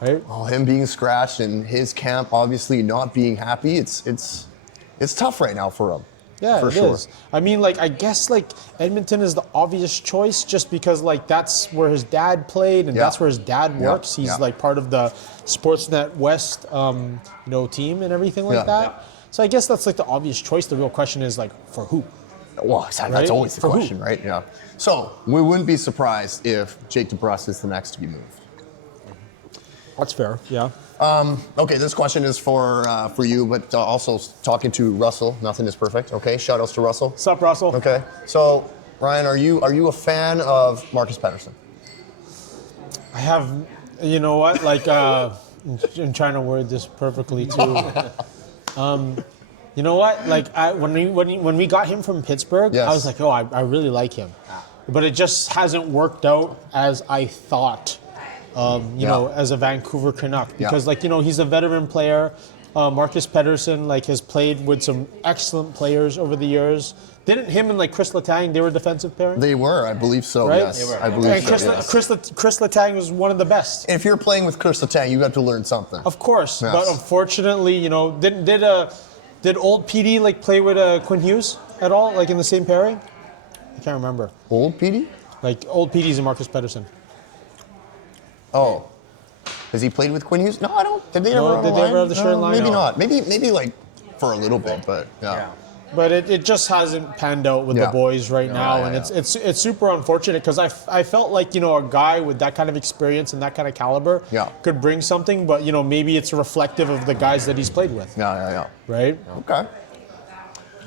Right. Well, him being scratched and his camp obviously not being happy, it's tough right now for him. Yeah, for it sure. is. I mean, like, I guess, like, Edmonton is the obvious choice just because, like, that's where his dad played and that's where his dad works. He's, like, part of the Sportsnet West, team and everything like that. Yeah. So I guess that's, like, the obvious choice. The real question is, like, for who? Well, exactly. Right? That's always the For who? question, right? Yeah. So we wouldn't be surprised if Jake DeBrusk is the next to be moved. That's fair, yeah. Okay, this question is for you, but also talking to Russell. Nothing is perfect. Okay, shout outs to Russell. What's up, Russell? Okay, so Ryan, are you a fan of Marcus Pettersson? I have, you know what, like, I'm trying to word this perfectly, too. You know what, like, when we got him from Pittsburgh, Yes. I was like, oh, I really like him. But it just hasn't worked out as I thought, as a Vancouver Canuck. Because, he's a veteran player. Marcus Pettersson, has played with some excellent players over the years. Didn't him and, Chris Letang, they were defensive pairing? They were, I believe so, Right? yes. They were. I believe And so, yes. Chris Letang was one of the best. If you're playing with Chris Letang, you got to learn something. Of course, Yes. but unfortunately, did old PD play with Quinn Hughes at all, in the same pairing? I can't remember. Old Petey? Old PD's and Marcus Pettersson. Oh. Has he played with Quinn Hughes? No, I don't. Did they No, ever have a did they line? ever have the shared No, line? Maybe No. not. Maybe for a little bit, but yeah. But it just hasn't panned out with Yeah. the boys right now, yeah, and yeah. it's super unfortunate because I felt like a guy with that kind of experience and that kind of caliber could bring something, but maybe it's reflective of the guys that he's played with, Yeah. right? Okay.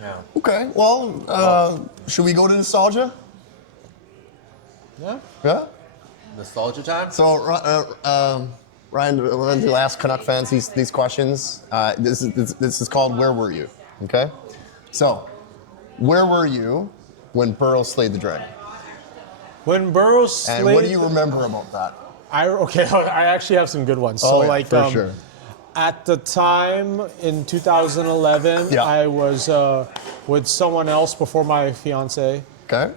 Yeah. Okay. Well, should we go to nostalgia? Yeah. Yeah. Nostalgia time? So, Ryan, we're going to ask Canuck fans these questions. This is called Where Were You? Okay? So, where were you when Burrows slayed the dragon? When Burrows And slayed, what do you remember about that? I actually have some good ones. Oh, So yeah, for sure. at the time in 2011, Yeah. I was with someone else before my fiance. Okay.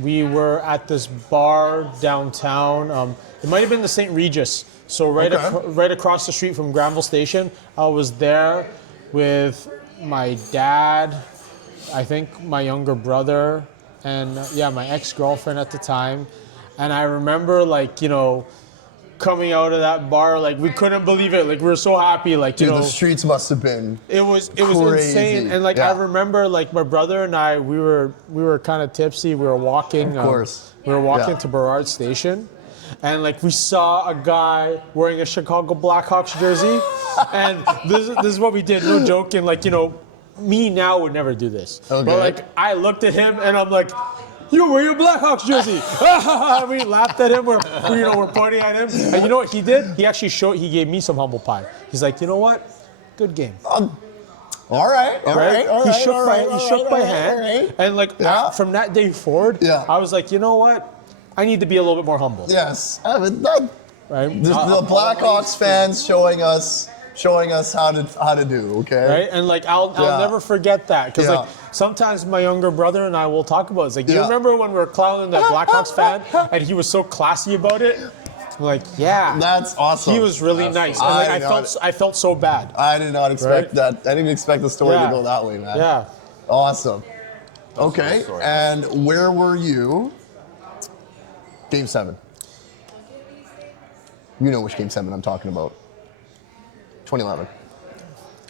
We were at this bar downtown. It might have been the St. Regis. So right across the street from Granville Station. I was there with my dad, I think my younger brother, and my ex-girlfriend at the time. And I remember coming out of that bar, we couldn't believe it. We were so happy, Dude, the streets must have been. It was crazy. insane, and I remember my brother and I, we were kind of tipsy. We were walking. Of course. We were walking to Burrard Station, and we saw a guy wearing a Chicago Blackhawks jersey, and this is what we did. No joking. Me now would never do this. Okay. But I looked at him and I'm like, you wear your Blackhawks jersey. We laughed at him. We're pointing at him. And you know what he did? He actually he gave me some humble pie. He's like, you know what? Good game. All right. He shook my hand. And from that day forward, I was like, you know what? I need to be a little bit more humble. Yes. Right? The Blackhawks fans showing us how to do, okay? Right? And I'll never forget that. Because sometimes my younger brother and I will talk about it. It's like, you remember when we were clowning the Blackhawks fan and he was so classy about it? I'm like, yeah. That's awesome. He was really nice. And I felt so bad. I did not expect that. I didn't expect the story to go that way, man. Yeah. Awesome. Okay, and where were you? Game 7. You know which Game 7 I'm talking about. 2011.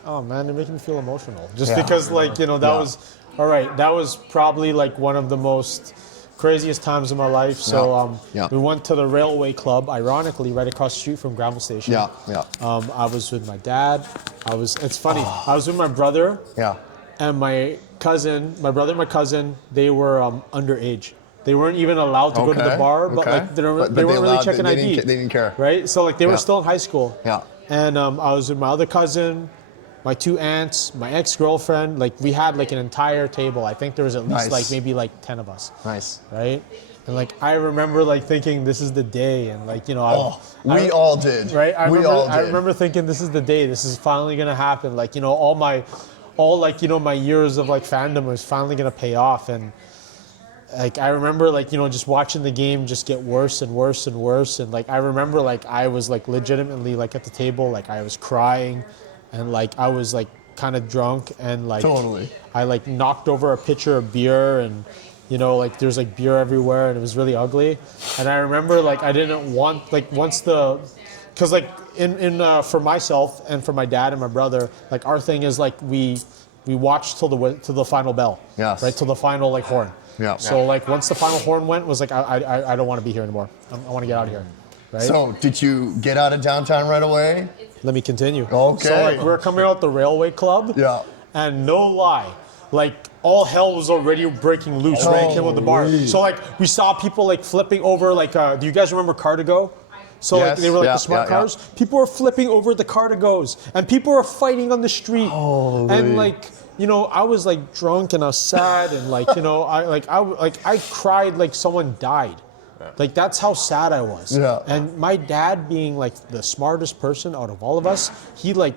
Oh man, you're making me feel emotional. Just because was all right. That was probably one of the most craziest times of my life. So we went to the Railway Club, ironically, right across the street from Granville Station. Yeah. I was with my dad. It's funny. I was with my brother. Yeah. And my brother and my cousin, they were underage. They weren't even allowed to go to the bar, but they weren't really checking ID. They didn't care. Right? So they were still in high school. Yeah. And I was with my other cousin, my 2 aunts, my ex-girlfriend. We had an entire table. I think there was at least maybe 10 of us. Nice. Right? And I remember thinking this is the day, and we all did. Right? I did. remember thinking this is the day. This is finally gonna happen. All my years of fandom was finally gonna pay off, and I remember just watching the game just get worse and worse and worse, and I remember I was legitimately at the table, I was crying, and I was kind of drunk, and like Totally. I like knocked over a pitcher of beer, and like there's like beer everywhere, and it was really ugly. And I remember like I didn't want like because like in for myself and for my dad and my brother, like our thing is like we watched till the final bell. Yes. Right, till the final like horn. Yeah. So like once the final horn went, was like I don't want to be here anymore. I want to get out of here. Right. So did you get out of downtown right away? Let me continue. Okay. So like we were coming out the railway club. Yeah. And no lie, like all hell was already breaking loose right came with the bar. So like we saw people like flipping over like do you guys remember Car-to-Go? So like Yes, they were like yeah, the smart yeah, yeah. cars. People were flipping over the Car-to-Go's, and people were fighting on the street. And like I was like drunk and I was sad, and like I cried like someone died. Like that's how sad I was. Yeah. And my dad, being like the smartest person out of all of us, he like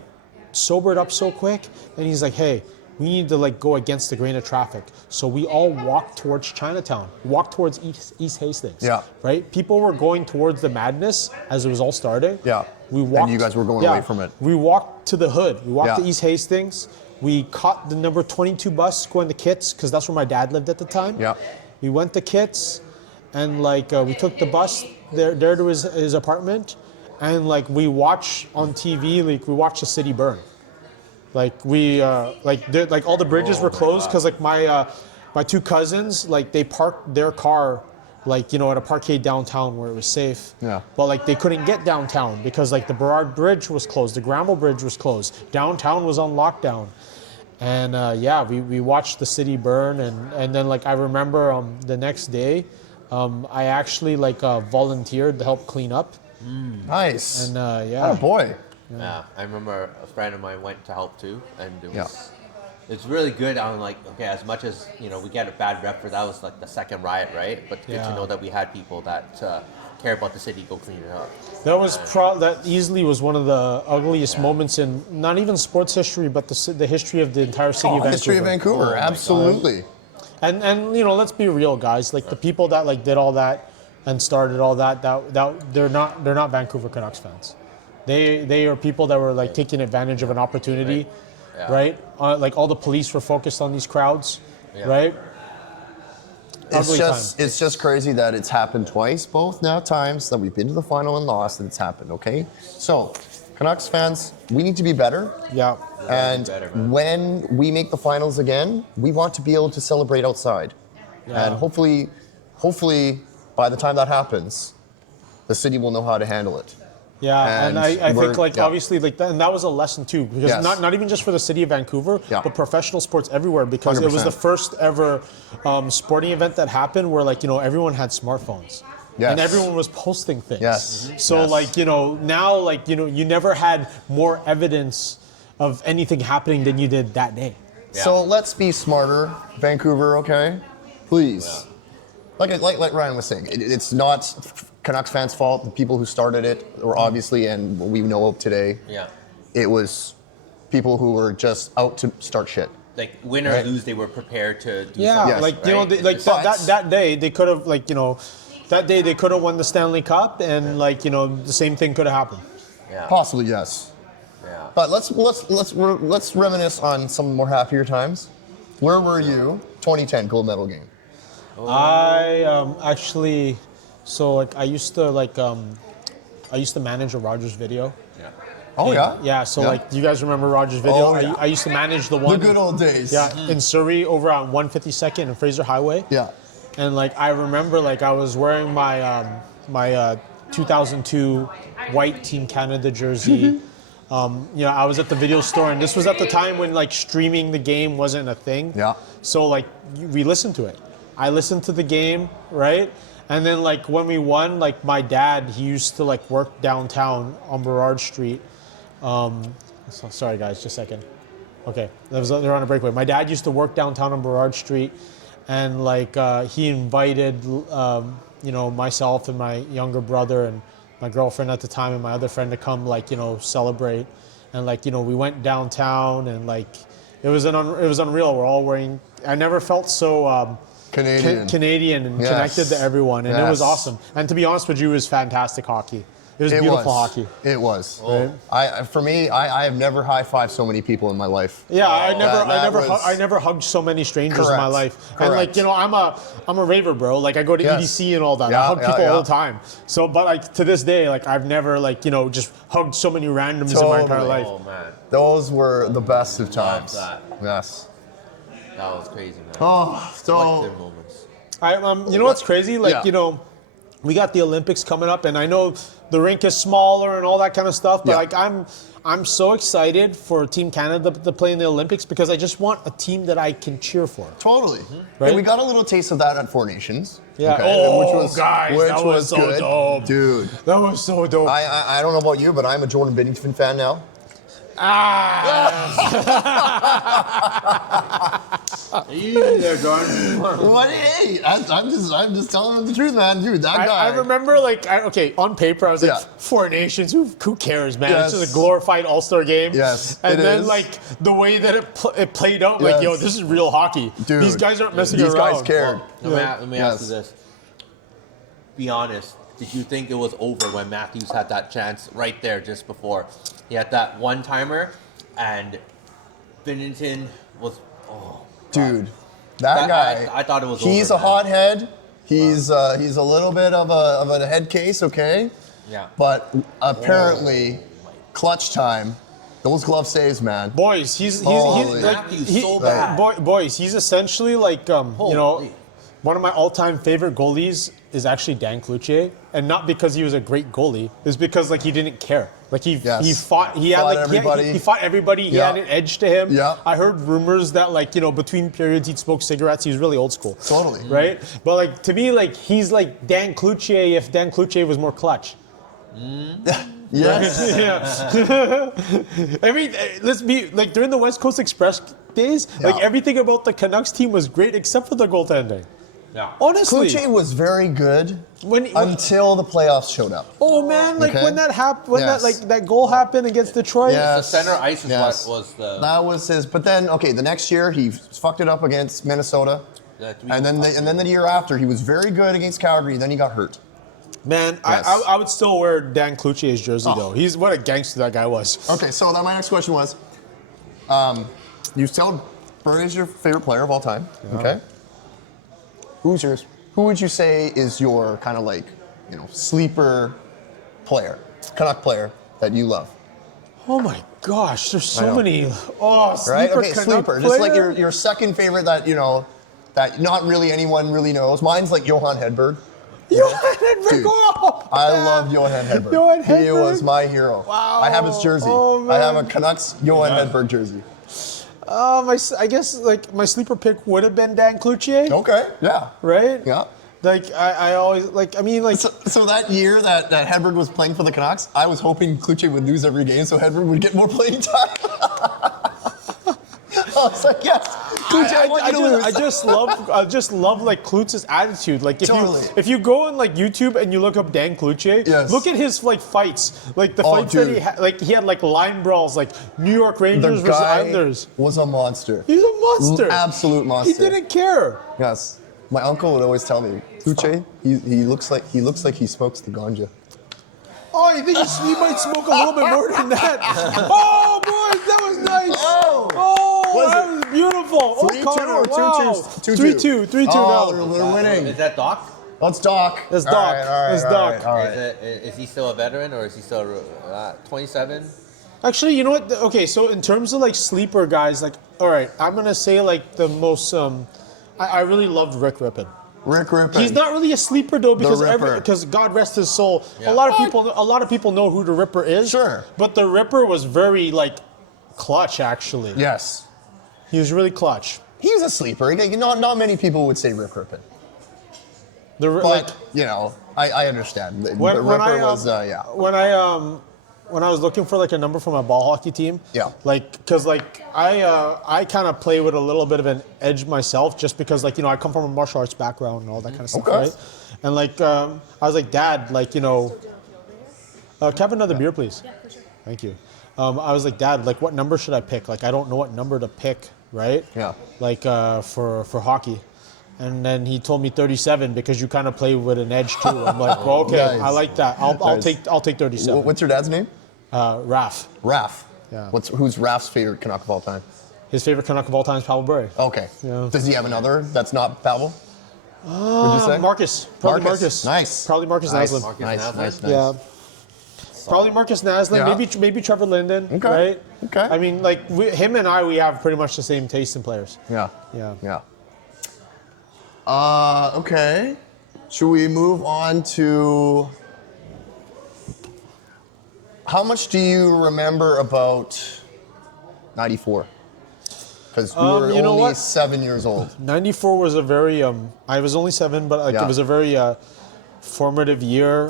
sobered up so quick, and he's like, hey, we need to like go against the grain of traffic. So we all walked towards Chinatown, walked towards East Hastings. Yeah. Right? People were going towards the madness as it was all starting. Yeah. We walked. And you guys were going away from it. We walked to the hood. We walked Yeah. to East Hastings. We caught the number 22 bus going to Kits, because that's where my dad lived at the time. Yeah. We went to Kits, and like we took the bus there to his apartment, and like we watched on TV, like we watched the city burn. Like we like all the bridges were closed because like my two cousins, like they parked their car like at a parkade downtown where it was safe. Yeah. But like they couldn't get downtown because like the Burrard Bridge was closed, the Granville Bridge was closed, downtown was on lockdown. And we watched the city burn, and then like I remember the next day, I actually like volunteered to help clean up. Nice. And Oh boy. Yeah, I remember a friend of mine went to help too, and it was Yeah. it's really good. On like, okay, as much as we get a bad rep for that was like the second riot, right? But good Yeah. to know that we had people that care about the city go clean it up. that was that easily was one of the ugliest moments in not even sports history, but the history of the entire city of Vancouver. History of Vancouver, absolutely. And let's be real, guys. Like the people that like did all that and started all that they're not Vancouver Canucks fans. They are people that were like taking advantage of an opportunity, right? Like all the police were focused on these crowds, right? It's just crazy that it's happened twice, both now times that we've been to the final and lost, and it's happened. Okay, so Canucks fans, we need to be better. Yeah. And when we make the finals again, we want to be able to celebrate outside. Yeah. And hopefully, by the time that happens, the city will know how to handle it. Yeah, and I think like obviously like that, and that was a lesson too, because Yes. not even just for the city of Vancouver, Yeah. but professional sports everywhere, because it was 100%. the first ever sporting event that happened where like everyone had smartphones. Yes. And everyone was posting things. Yes. So Yes. like now like you never had more evidence of anything happening than you did that day. So let's be smarter, Vancouver. Okay, please. Like Ryan was saying, it's not Canucks fans' fault. The people who started it were obviously, and what we know of today, it was people who were just out to start shit. Like win or lose, they were prepared to do Yeah, something. like right? that day they could have that day they could have won the Stanley Cup, and the same thing could have happened. Yeah. Possibly, yes. Yeah. But let's reminisce on some more happier times. Where were you? 2010 gold medal game. I actually, so like I used to manage a Rogers video. Oh yeah. Yeah. So like, do you guys remember Rogers video? Oh, yeah. I used to manage the The one. good old days. Yeah, in Surrey over on 152nd and Fraser Highway. Yeah. And like I remember, like I was wearing my 2002 white Team Canada jersey. I was at the video store, and this was at the time when like streaming the game wasn't a thing. Yeah. So like we listened to it. I listened to the game, right? And then like when we won, like my dad, he used to like work downtown on Burrard Street. Sorry guys, just a second. Okay, they're on a breakaway. My dad used to work downtown on Burrard Street, and like he invited myself and my younger brother and my girlfriend at the time and my other friend to come celebrate. And we went downtown, and like it was unreal. We're all wearing. I never felt so Canadian and Yes. connected to everyone, and it was Yes. awesome. And to be honest with you, it was fantastic hockey. It was beautiful hockey. It was. Right? I have never high-fived so many people in my life. Yeah, I was- never hugged so many strangers in my Correct. life. And like, you know, I'm a raver, bro. Like I go to Yes. EDC and all that. Yeah, I hug yeah, people yeah. all the time. So, but like to this day, like I've never like, you know, just hugged so many randoms in my entire Totally. life. Oh man, Those were the best of times. that. Yes. that was crazy, man. Oh, so Collective moments. You know what's crazy? Like, Yeah. you know, we got the Olympics coming up, and I know the rink is smaller and all that kind of stuff. But Yeah. like, I'm so excited for Team Canada to play in the Olympics because I just want a team that I can cheer for. totally. Right? And we got a little taste of that at Four Nations. Yeah. Okay, Oh, guys, that was so good. dope. Dude. That was so dope. I don't know about you, but I'm a Jordan Binnington fan now. Easy there, Jordan. What? Hey, I'm just telling them the truth, man. Dude, that guy. I remember, like, on paper, I was like, Yeah. Four Nations, who cares, man? Yes. It's just a glorified All-Star game. Yes, And it then, is. like, the way that it played out, like, yo, Yes. this is real hockey. Dude, These guys aren't messing these around. guys cared. Let me ask you Yes. this. Be honest. Did you think it was over when Matthews had that chance right there just before? He had that one-timer, and Binnington was, Dude, that guy. I thought it was He's over, a man. hothead. He's a little bit of a head case, okay? Yeah. But apparently, clutch time. Those glove saves, man. Boys, he's Holy. like, Matthews so bad. boys, he's essentially like, you know, Holy. one of my all-time favorite goalies is actually Dan Cloutier, and not because he was a great goalie, it's because like he didn't care. Like he fought everybody. He fought everybody. He Yeah. had an edge to him. Yeah. I heard rumors that like, you know, between periods he'd smoke cigarettes. He was really old school. Totally. Right? But like to me, like he's like Dan Cloutier if Dan Cloutier was more clutch. Yes. Yeah. I mean, let's be like during the West Coast Express days, like Yeah. everything about the Canucks team was great except for the goaltending. Yeah. Honestly. Cloutier was very good When- until the playoffs showed up. Oh man, like Okay. when that happened, when Yes. that goal happened against Detroit. Yeah. The center ice is Yes. what was the... That was his. But then, okay, the next year he fucked it up against Minnesota, and then the year after he was very good against Calgary. Then he got hurt. Man, Yes. I would still wear Dan Cloutier's jersey though. He's what a gangster that guy was. Okay, so then my next question was, you said Bird is your favorite player of all time. Okay. Who's yours? Who would you say is your kind of like, you know, sleeper player, Canuck player that you love? Oh my gosh, there's I so know. many. Oh, Right? sleeper Okay, Canuck sleeper. Just like player? your second favorite that, you know, that not really anyone really knows. Mine's like Johan Hedberg. Johan Hedberg. Dude, Oh, I love Johan Hedberg. Johan He Hedberg? was my hero. Wow. I have his jersey. Oh, I have a man. Canucks Johan Hedberg jersey. I guess like my sleeper pick would have been Dan Cloutier. Okay. Yeah. Right? Yeah. Like I always like I mean like So that year that Hedberg was playing for the Canucks, I was hoping Cloutier would lose every game so Hedberg would get more playing time. I was like, yes, Cloutier, I want you to lose. I just love like Klutz's attitude. Like Totally. if you go on like YouTube and you look up Dan Cloutier, Yes. look at his like fights. Like the Oh, fights that dude. he had like line brawls, like New York The Rangers versus guy Islanders. was a monster. He's a monster. Absolute He monster. didn't care. Yes. My uncle would always tell me, Cloutier, he looks like he smokes the ganja. Oh, you think he might smoke a little bit more than that? Oh, boys, that was nice. Was that it was beautiful. 3-2 Connor, or wow. 2-2? 3-2 Oh, now. they're winning. Is that Doc? Let's Doc. It's All Doc. right, all right, It's all Doc. right, all right. Is he still a veteran or is he still 27? Actually, you know what? Okay, so in terms of like sleeper guys, like, all right, I'm gonna say like the most. I really loved Rick Rippon. Rick Rippon. He's not really a sleeper though because Ripper. because God rest his soul. Yeah. A lot of people know who the Ripper is. Sure. But the Ripper was very like clutch actually. Yes. He was really clutch. He was a sleeper. Not many people would say Rick Rippon. But But, you know, I understand. when Ripper I was, yeah. when I was looking for like a number for my ball hockey team, Yeah. like because like I kind of play with a little bit of an edge myself, just because like, you know, I come from a martial arts background and all that kind of stuff, Okay. right? And like I was like, Dad, like, you know, can I have another beer, please? Yeah, for sure. Thank you. I was like, Dad, like, what number should I pick? Like, I don't know what number to pick, right? Yeah. Like for hockey. And then he told me 37 because you kind of play with an edge too. I'm like, well, okay, Nice. I like that. I'll take 37. What's your dad's name? Raph. Raph. Yeah. Who's Raph's favorite Canuck of all time? His favorite Canuck of all time is Pavel Bure. Okay. Yeah. Does he have another that's not Pavel? Would you say? Marcus. Probably Marcus. Nice. Probably Marcus Nice. Naslund. Nice. Yeah. Probably Marcus Naslund. Yeah. Maybe Trevor Linden. Okay. Right. Okay. I mean, like him and I, we have pretty much the same taste in players. Yeah. Yeah. Okay. Should we move on to how much do you remember about 94? Because we were you know only what? 7 years old. 94 was a very I was only 7, but like Yeah. it was a very formative year.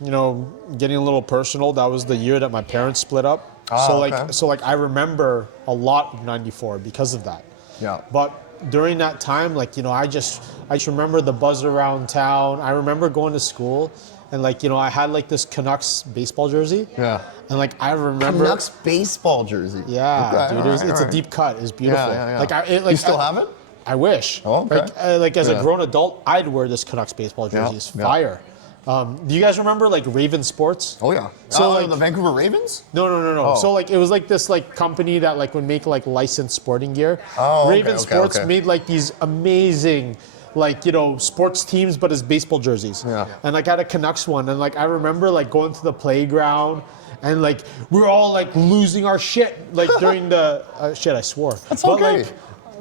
You know, getting a little personal, that was the year that my parents split up. Okay. So I remember a lot of 94 because of that. Yeah. But during that time, like, you know, I just remember the buzz around town. I remember going to school and like, you know, I had like this Canucks baseball jersey. Yeah. And like I remember Canucks baseball jersey. Yeah, Okay, dude, all it's right. a deep cut. It's beautiful. Yeah. Like You still have it? I wish. Oh, okay. Like as Yeah. a grown adult, I'd wear this Canucks baseball jersey. It's Yeah. fire. Do you guys remember like Raven Sports? Oh yeah. So, like- the Vancouver Ravens? No. Oh. So like it was like this like company that like would make like licensed sporting gear. Oh, okay, Raven okay, Sports okay. made like these amazing like, you know, sports teams but as baseball jerseys. Yeah. And like I had a Canucks one and like I remember like going to the playground and like we were all like losing our shit like during the shit I swore. That's But, okay.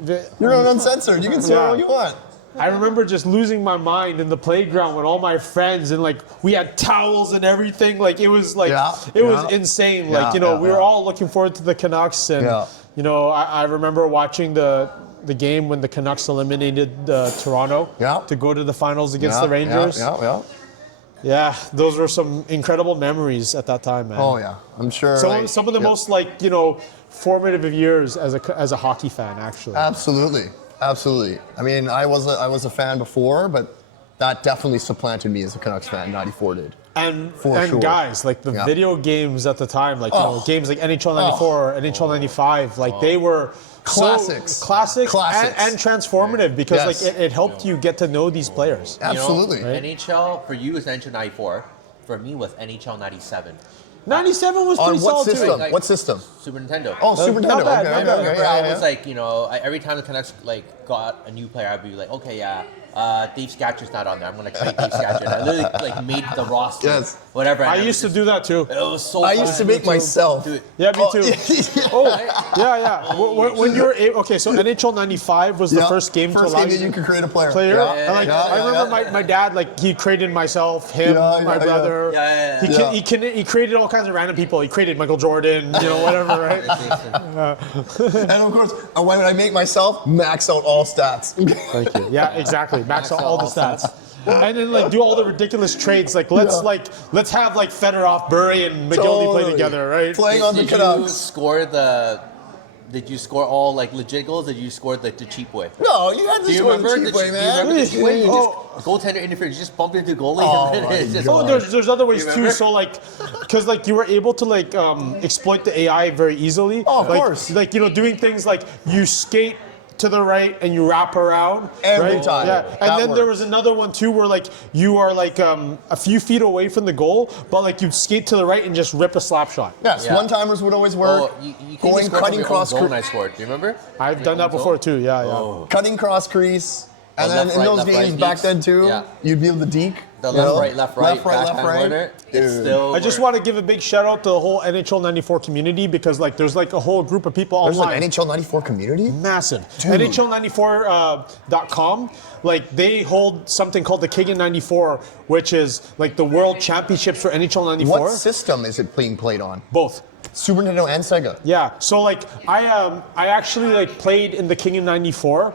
like, You're on Uncensored. You can say Yeah. what you want. I remember just losing my mind in the playground with all my friends and like we had towels and everything. Like it was like it was insane. Like, you know, we were all looking forward to the Canucks and you know, I remember watching the game when the Canucks eliminated Toronto to go to the finals against the Rangers. Yeah, those were some incredible memories at that time, man. Oh yeah, I'm sure. Some of the most like, you know, formative years as a hockey fan, actually. Absolutely. I mean, I was a fan before, but that definitely supplanted me as a Canucks fan. 94 did. And sure. guys, like the video games at the time, like you know, games like NHL 94, NHL 95, like they were Classics. classics and transformative because like it helped you get to know these players. Absolutely. You know, NHL for you is NHL 94. For me was NHL 97. 97 was On pretty what solid system? too. Like- What system? Super Nintendo. Oh, Super not Nintendo. bad, Okay, not okay, bad. okay. Remember, Yeah, I yeah. was like, you know, every time the Canucks like got a new player, I'd be like, okay, Dave Scatcher's not on there. I'm gonna trade Dave Scatcher. And I literally like made the roster. Yes. Whatever. I and used to just- do that too. It was so. I fun. used to make myself. Dude, Yeah, me too. yeah. Oh, yeah. When you were okay, so NHL 95 was the first game to allow game that you could create a player. And, like, Yeah, I remember yeah. my dad, like he created myself, him, my brother. Yeah. He created all kinds of random people. He created Michael Jordan, you know, whatever, right? And of course, when I make myself, max out all stats. Thank you. Yeah, exactly. Max out all the stats. And then like do all the ridiculous trades. Like let's have like Fedorov, Burry, and McGillivray play together, right? Playing on the Canucks. Did you score all like legit goals? Or did you score like the cheap way? No, you had to Do you score remember the cheap way, do you man. remember the cheap way? You Oh. just goaltender interference. You just bump into goalie. Oh, and then it's my just, God. There's other ways You too. remember? So like, because like you were able to like exploit the AI very easily. Oh, of Like- course. Like you know, doing things like you skate to the right and you wrap around. Every right? time. Yeah. And That then there works. was another one too where like you are like a few feet away from the goal, but like you skate to the right and just rip a slap shot. Yes, Yeah. one-timers would always work. Oh, you can just score cutting from your cross, own goal and I scored. Do you remember? I've done that Your own before goal? too. Yeah. Oh. cutting cross crease. And Oh, then left, in right, those left, games right, back deeks. then too, Yeah. you'd be able to deke. The you left, know? right, left, right, left, right. corner. It's Dude. still. I just want to give a big shout out to the whole NHL 94 community because like there's like a whole group of people There's online. an NHL 94 community? Massive. Dude. NHL94.com, like they hold something called the King in 94, which is like the World Championships for NHL 94. What system is it being played on? Both. Super Nintendo and Sega. Yeah. So like I actually like played in the King in 94.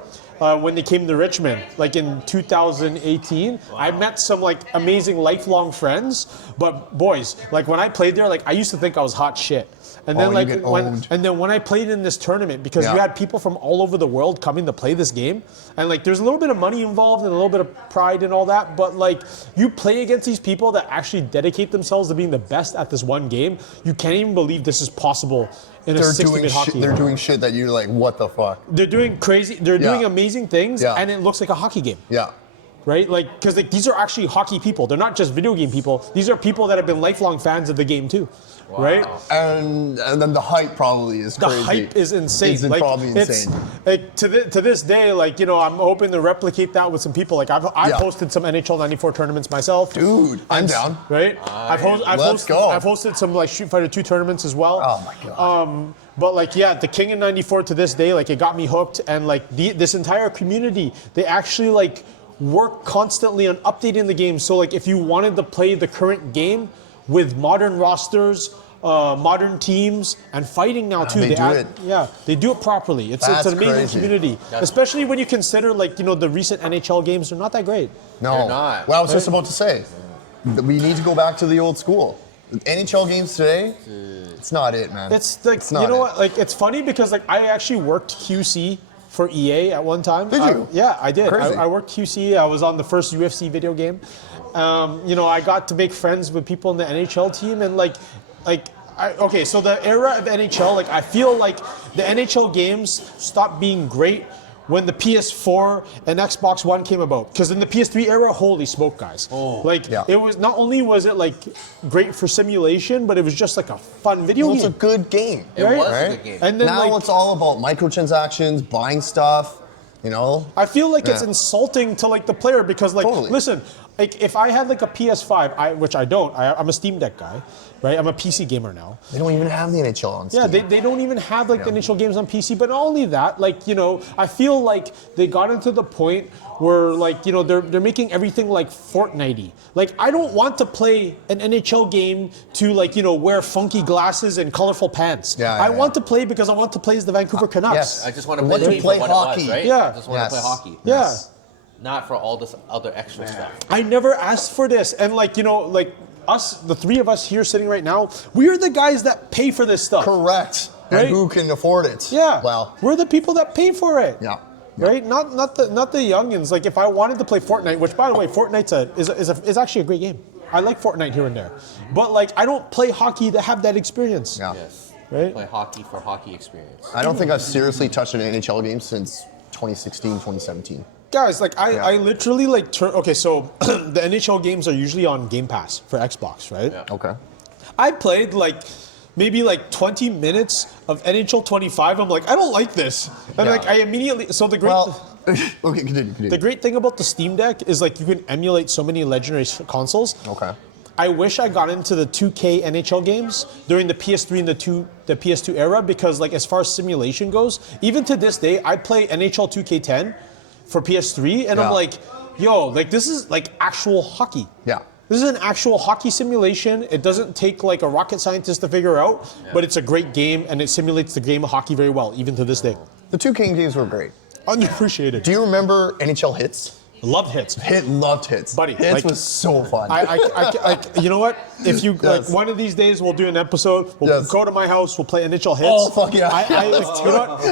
When they came to Richmond, like in 2018, I met some like amazing lifelong friends. But boys, like when I played there, like I used to think I was hot shit. And then Oh, you like get when owned. and then when I played in this tournament, because Yeah. you had people from all over the world coming to play this game, and like there's a little bit of money involved and a little bit of pride and all that, but like you play against these people that actually dedicate themselves to being the best at this one game, you can't even believe this is possible in a 60-minute hockey game. They're doing shit that you're like, what the fuck? They're doing crazy. They're doing amazing things, and it looks like a hockey game. Yeah. Right? Like, because these are actually hockey people. They're not just video game people. These are people that have been lifelong fans of the game too. Wow. Right? And then the hype probably is crazy. The hype is insane. It's probably insane. Like to this day, like, you know, I'm hoping to replicate that with some people. Like I've hosted some NHL '94 tournaments myself. Dude, I'm down. Right? I've hosted some like Street Fighter 2 tournaments as well. Oh my god. But like, yeah, the King in '94 to this day, like, it got me hooked, and like this entire community, they actually like work constantly on updating the game. So like, if you wanted to play the current game with modern rosters, modern teams, and fighting now too, they do it properly. It's an amazing community, especially when you consider, like, you know, the recent NHL games are not that great. No, they're not. Well, I was just about to say, we need to go back to the old school. NHL games today, it's not it, man. It's like, you know what? Like, it's funny because like I actually worked QC for EA at one time. Did you? Yeah, I did. Crazy. I worked QC. I was on the first UFC video game. You know, I got to make friends with people in the NHL team, and okay, so the era of NHL, like, I feel like the NHL games stopped being great when the PS4 and Xbox One came about. Because in the PS3 era, holy smoke, guys. It was, not only was it like great for simulation, but it was just like a fun video game. It's a good game. It was a good game. And then now it's all about microtransactions, buying stuff, you know? I feel like it's insulting to like the player because like, listen, like if I had like a PS5, which I don't, I'm a Steam Deck guy, right? I'm a PC gamer now. They don't even have the NHL on Steam. Yeah, they don't even have like the NHL games on PC. But not only that, like, you know, I feel like they got into the point where, like, you know, they're making everything like Fortnite-y. Like, I don't want to play an NHL game to, like, you know, wear funky glasses and colorful pants. I want to play because I want to play as the Vancouver Canucks. Yes. I just want to play the game for what hockey. it was, right? Yeah. I just want to play hockey. Yeah. Not for all this other extra stuff. I never asked for this. And like, you know, like us, the three of us here sitting right now, we are the guys that pay for this stuff. Correct. Right? And who can afford it? Yeah. Well, we're the people that pay for it. Yeah. Right? Not the youngins. Like, if I wanted to play Fortnite, which, by the way, Fortnite's is actually a great game. I like Fortnite here and there. But like, I don't play hockey to have that experience. Yeah. Yes. Right? Play hockey for hockey experience. I don't think I've seriously touched an NHL game since 2016, 2017. Guys, like, I literally like okay, so the NHL games are usually on Game Pass for Xbox, right? Yeah. Okay. I played like maybe like 20 minutes of NHL 25. I'm like, I don't like this. And like, I immediately, so the great okay, continue. the great thing about the Steam Deck is like you can emulate so many legendary consoles. Okay. I wish I got into the 2K NHL games during the PS3 and the PS2 era, because like, as far as simulation goes, even to this day, I play NHL 2K10 for PS3, and I'm like, yo, like, this is like actual hockey. Yeah. This is an actual hockey simulation. It doesn't take like a rocket scientist to figure out, but it's a great game, and it simulates the game of hockey very well, even to this day. The 2K games were great. Underappreciated. Do you remember NHL Hits? Love Hits. Loved Hits. Buddy, Hits like, was so fun. I you know what? If you like, one of these days we'll do an episode. We'll go to my house. We'll play NHL Hits. Oh fuck yeah! You know what?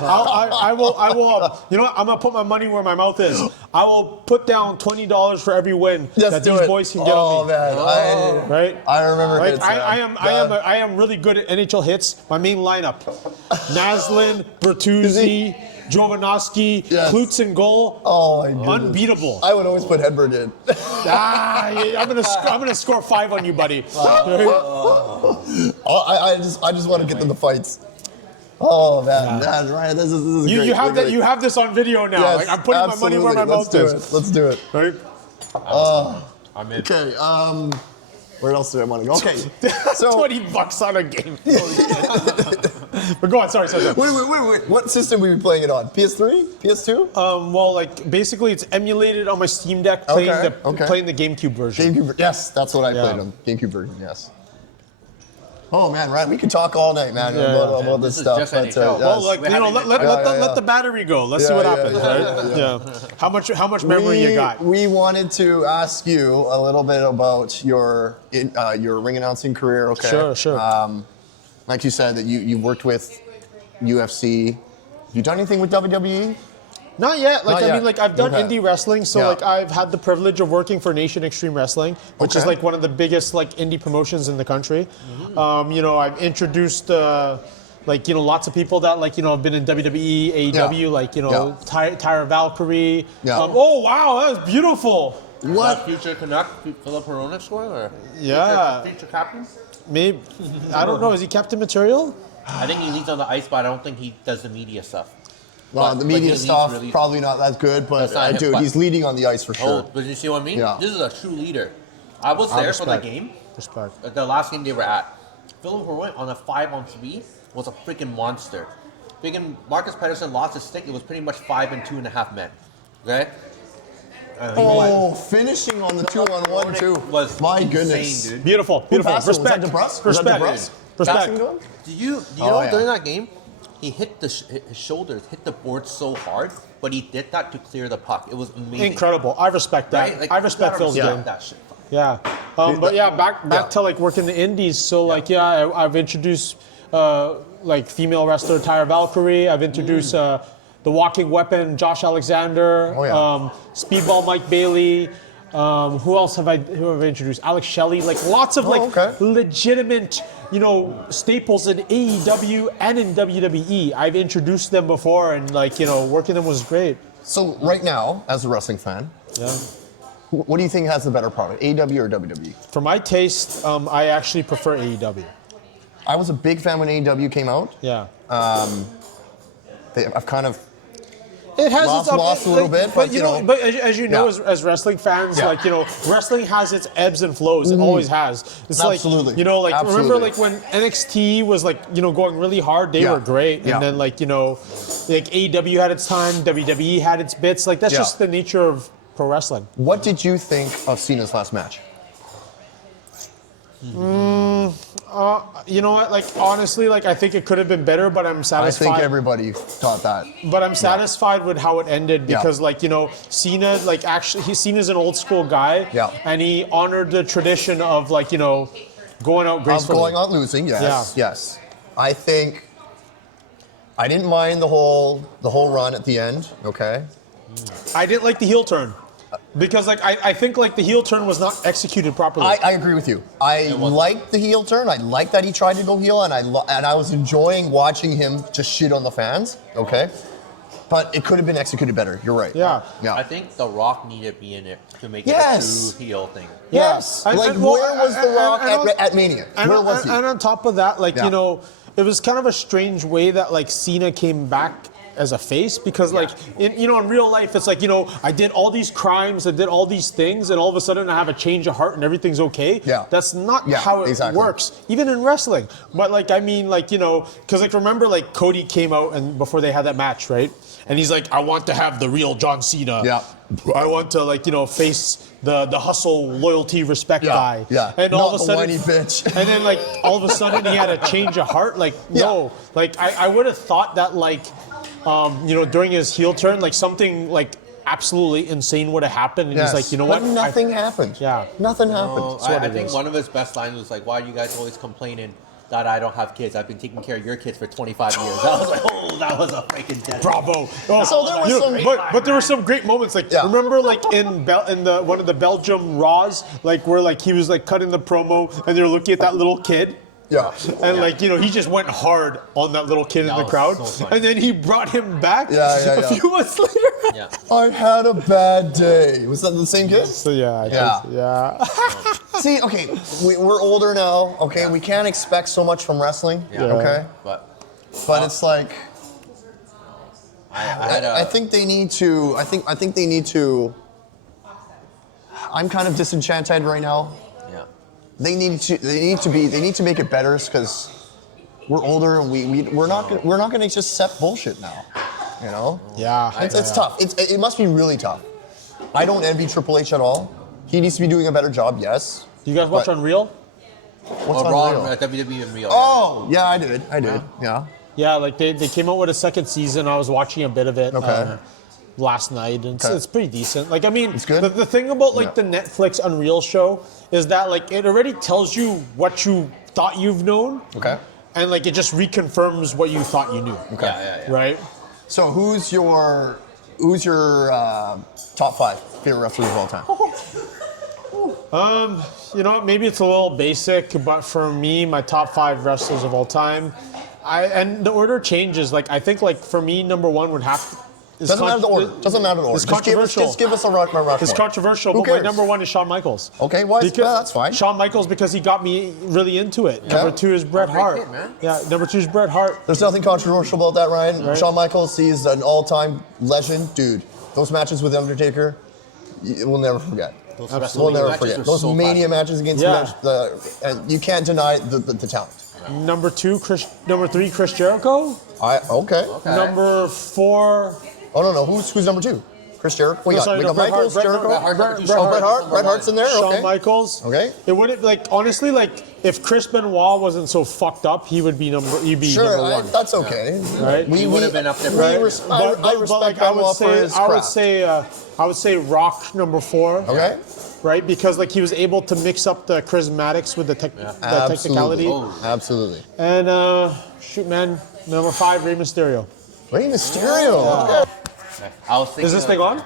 I will. You know what? I'm gonna put my money where my mouth is. I will put down $20 for every win that these boys can get on me. Oh man, right? I remember like, Hits. I am really good at NHL Hits. My main lineup: Naslin, Bertuzzi, Jovanovski, Klutz in goal. Oh my goodness. Unbeatable. I would always put Hedberg in. I'm gonna score 5 on you, buddy. I just want to get them the fights. Oh man, Ryan, this is great. You have that. You have this on video now. Yes, like, I'm putting my money where my mouth is. Let's do it. Right? I'm in. Okay. Where else do I want to go? Okay. So $20 on a game. But go on. Sorry. Wait. What system were we playing it on? PS3? PS2? Well, like, basically, it's emulated on my Steam Deck, playing the GameCube version. GameCube. Yes, that's what I played on. GameCube version. Yes. Oh man, right. We could talk all night, man, about this stuff. Just NHL. Well, like, you know, let the battery go. Let's see what happens, right? Yeah. How much memory you got? We wanted to ask you a little bit about your ring announcing career. Okay. Sure. Like you said, that you worked with UFC. Have you done anything with WWE? Not yet. Like, Not yet. I mean, like, I've done indie wrestling, so like, I've had the privilege of working for Nation Extreme Wrestling, which is like one of the biggest like indie promotions in the country. You know, I've introduced like, you know, lots of people that, like, you know, have been in WWE, AEW, like, you know, Tyra Valkyrie. Yeah. Oh, wow, that was beautiful. What? Future Canuck, Philip Hronek score? Or future captain? Maybe. I don't know. Is he captain material? I think he leads on the ice, but I don't think he does the media stuff. Well, the media stuff, probably not that good, but dude, he's leading on the ice for sure. Oh, but you see what I mean? Yeah. This is a true leader. I was there for the game. Respect. The last game they were at. Philip Hronek on a 5-on-3 was a freaking monster. Freaking Marcus Pettersson lost his stick. It was pretty much 5 and 2.5 men. Okay? Finishing on the 2-on-1 too. Was my insane, goodness. dude. Beautiful. Respect. Was that Respect. DeBrus? Was that DeBrus? Respect. Do you know during that game, he hit his shoulders, hit the board so hard, but he did that to clear the puck. It was amazing. Incredible. I respect that. Right? Like, I respect Phil's game. that shit. Yeah. But yeah, back to like working the indies. So like, I've introduced like female wrestler Tyra Valkyrie. I've introduced the walking weapon Josh Alexander. Speedball Mike Bailey. Who else have I introduced? Alex Shelley. Like lots of legitimate, you know, staples in AEW and in WWE. I've introduced them before, and like, you know, working them was great. So right now, as a wrestling fan, what do you think has the better product, AEW or WWE? For my taste, I actually prefer AEW. I was a big fan when AEW came out. Yeah. I've kind of it has lost a little bit, but you know. But as you know, as wrestling fans, like, you know, wrestling has its ebbs and flows. It always has. It's Absolutely. like, you know, like Absolutely. remember like when NXT was like, you know, going really hard, they were great, and then like, you know, like AEW had its time, WWE had its bits. Like that's just the nature of pro wrestling. What did you think of Cena's last match? You know what? Like honestly, like I think it could have been better, but I'm satisfied. I think everybody thought that. But I'm satisfied with how it ended because, like, you know, Cena, like actually, Cena's an old school guy, and he honored the tradition of like, you know, going out gracefully. Of going out losing, yes. I think I didn't mind the whole run at the end. Okay. I didn't like the heel turn. Because like I think like the heel turn was not executed properly. I agree with you. I liked the heel turn. I liked that he tried to go heel, and I was enjoying watching him just shit on the fans. Okay, but it could have been executed better. You're right. Yeah. I think The Rock needed to be in it to make it a true heel thing. Yes. Like where was The Rock at Mania? Where was he? And on top of that, like you know, it was kind of a strange way that like Cena came back as a face, because like in real life it's like, you know, I did all these crimes, I did all these things, and all of a sudden I have a change of heart and everything's okay. That's not how it works, even in wrestling. But like, I mean, like, you know, because like remember like Cody came out and before they had that match, right? And he's like, I want to have the real John Cena. I want to, like, you know, face the hustle, loyalty, respect guy. And all of a sudden, the whiny bitch. And then like all of a sudden he had a change of heart. Like no, like I would have thought that like, you know, during his heel turn, like something like absolutely insane would have happened, and he's like, you know what? But nothing happened. Nothing happened. I think one of his best lines was like, "Why are you guys always complaining that I don't have kids? I've been taking care of your kids for 25 years." I was like, "Oh, that was a freaking dead." Bravo. So there was some, but there were some great moments. Like remember, like in the one of the Belgium Raws, like where like he was like cutting the promo, and they were looking at that little kid. And like, you know, he just went hard on that little kid in the crowd. So and then he brought him back a few months later. I had a bad day. Was that the same kid? So See, okay, we're older now. Okay, we can't expect so much from wrestling. Okay, but it's like I think they need to. I think they need to. I'm kind of disenchanted right now. They need to make it better, because we're older and we're not gonna just accept bullshit now. You know? It's tough. It must be really tough. I don't envy Triple H at all. He needs to be doing a better job. Yes. You guys watch Unreal? What's Unreal? WWE Unreal. Oh yeah, I did. Yeah, like they came out with a second season. I was watching a bit of it. Last night, and it's pretty decent. Like, I mean, it's good. The thing about like the Netflix Unreal show is that like it already tells you what you thought you've known. And like it just reconfirms what you thought you knew. Right. So who's your top 5 favorite wrestlers of all time? You know, maybe it's a little basic, but for me, my top 5 wrestlers of all time. And the order changes. Like, I think, like, for me, number one would have to. Doesn't matter the order. Doesn't matter the order. It's controversial. Just give us a Rushmore. It's controversial, Who but my cares? number one is Shawn Michaels. Okay, well, that's fine. Shawn Michaels, because he got me really into it. Number two is Bret Hart. kid, man. Yeah, number two is Bret Hart. There's nothing controversial about that, Ryan. Right. Shawn Michaels, he's an all-time legend. Dude, those matches with The Undertaker, we'll never forget. We'll never forget. Those Mania matches against and you can't deny the talent. Number three, Chris Jericho. Okay. Number four. Oh, no. Who's number two? Chris Jericho? We got Bret Michaels, Hart, Jericho. Bret Hart. Bret Hart's in there? Shawn Okay. Michaels. Okay. It wouldn't, like, honestly, like, if Chris Benoit wasn't so fucked up, he'd be number one. That's okay. Right? We would have been up there. I But respect like, Benoit for his craft. I would say Rock number four. Okay. Right, because like he was able to mix up the charismatics with the technicality. Absolutely. And shoot, man, number five, Rey Mysterio. Rey Mysterio. Okay. I was thinking Is this thing on?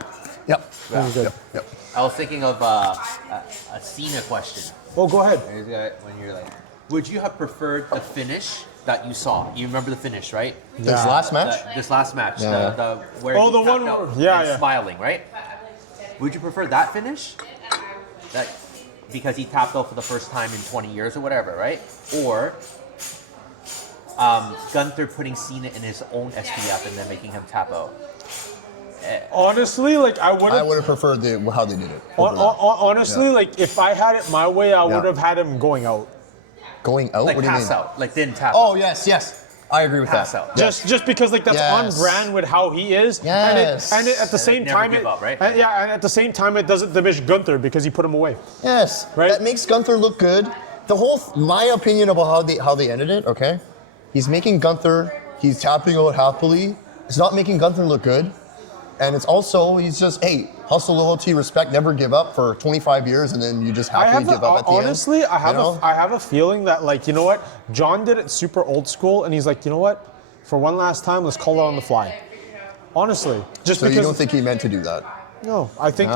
Yep. Yep. I was thinking of a Cena question. Oh, go ahead. When you're like, would you have preferred the finish that you saw? You remember the finish, right? This last match? This last match. Yeah. The where Oh, he the tapped one out where- and smiling, right? Would you prefer that finish? That because he tapped out for the first time in 20 years or whatever, right? Or Gunther putting Cena in his own SPF and then making him tap out. Honestly, like I would have preferred how they did it. Honestly, like if I had it my way, I would have had him going out. Going out? Like What do you pass mean? out, like didn't tap. Oh, out. yes. I agree with Pass that. out. Just because like that's on brand with how he is. Yes. And at the same never time, give up, right? and at the same time, it doesn't diminish Gunther because he put him away. Yes. Right? That makes Gunther look good. My opinion about how they ended it, okay? He's making Gunther, he's tapping out happily. It's not making Gunther look good. And it's also, he's just, hey, hustle, loyalty, respect, never give up for 25 years, and then you just happily give up at the honestly, end. I have a feeling that, like, you know what? John did it super old school, and he's like, you know what? For one last time, let's call it on the fly. Honestly, just So because you don't think he meant to do that? No, I think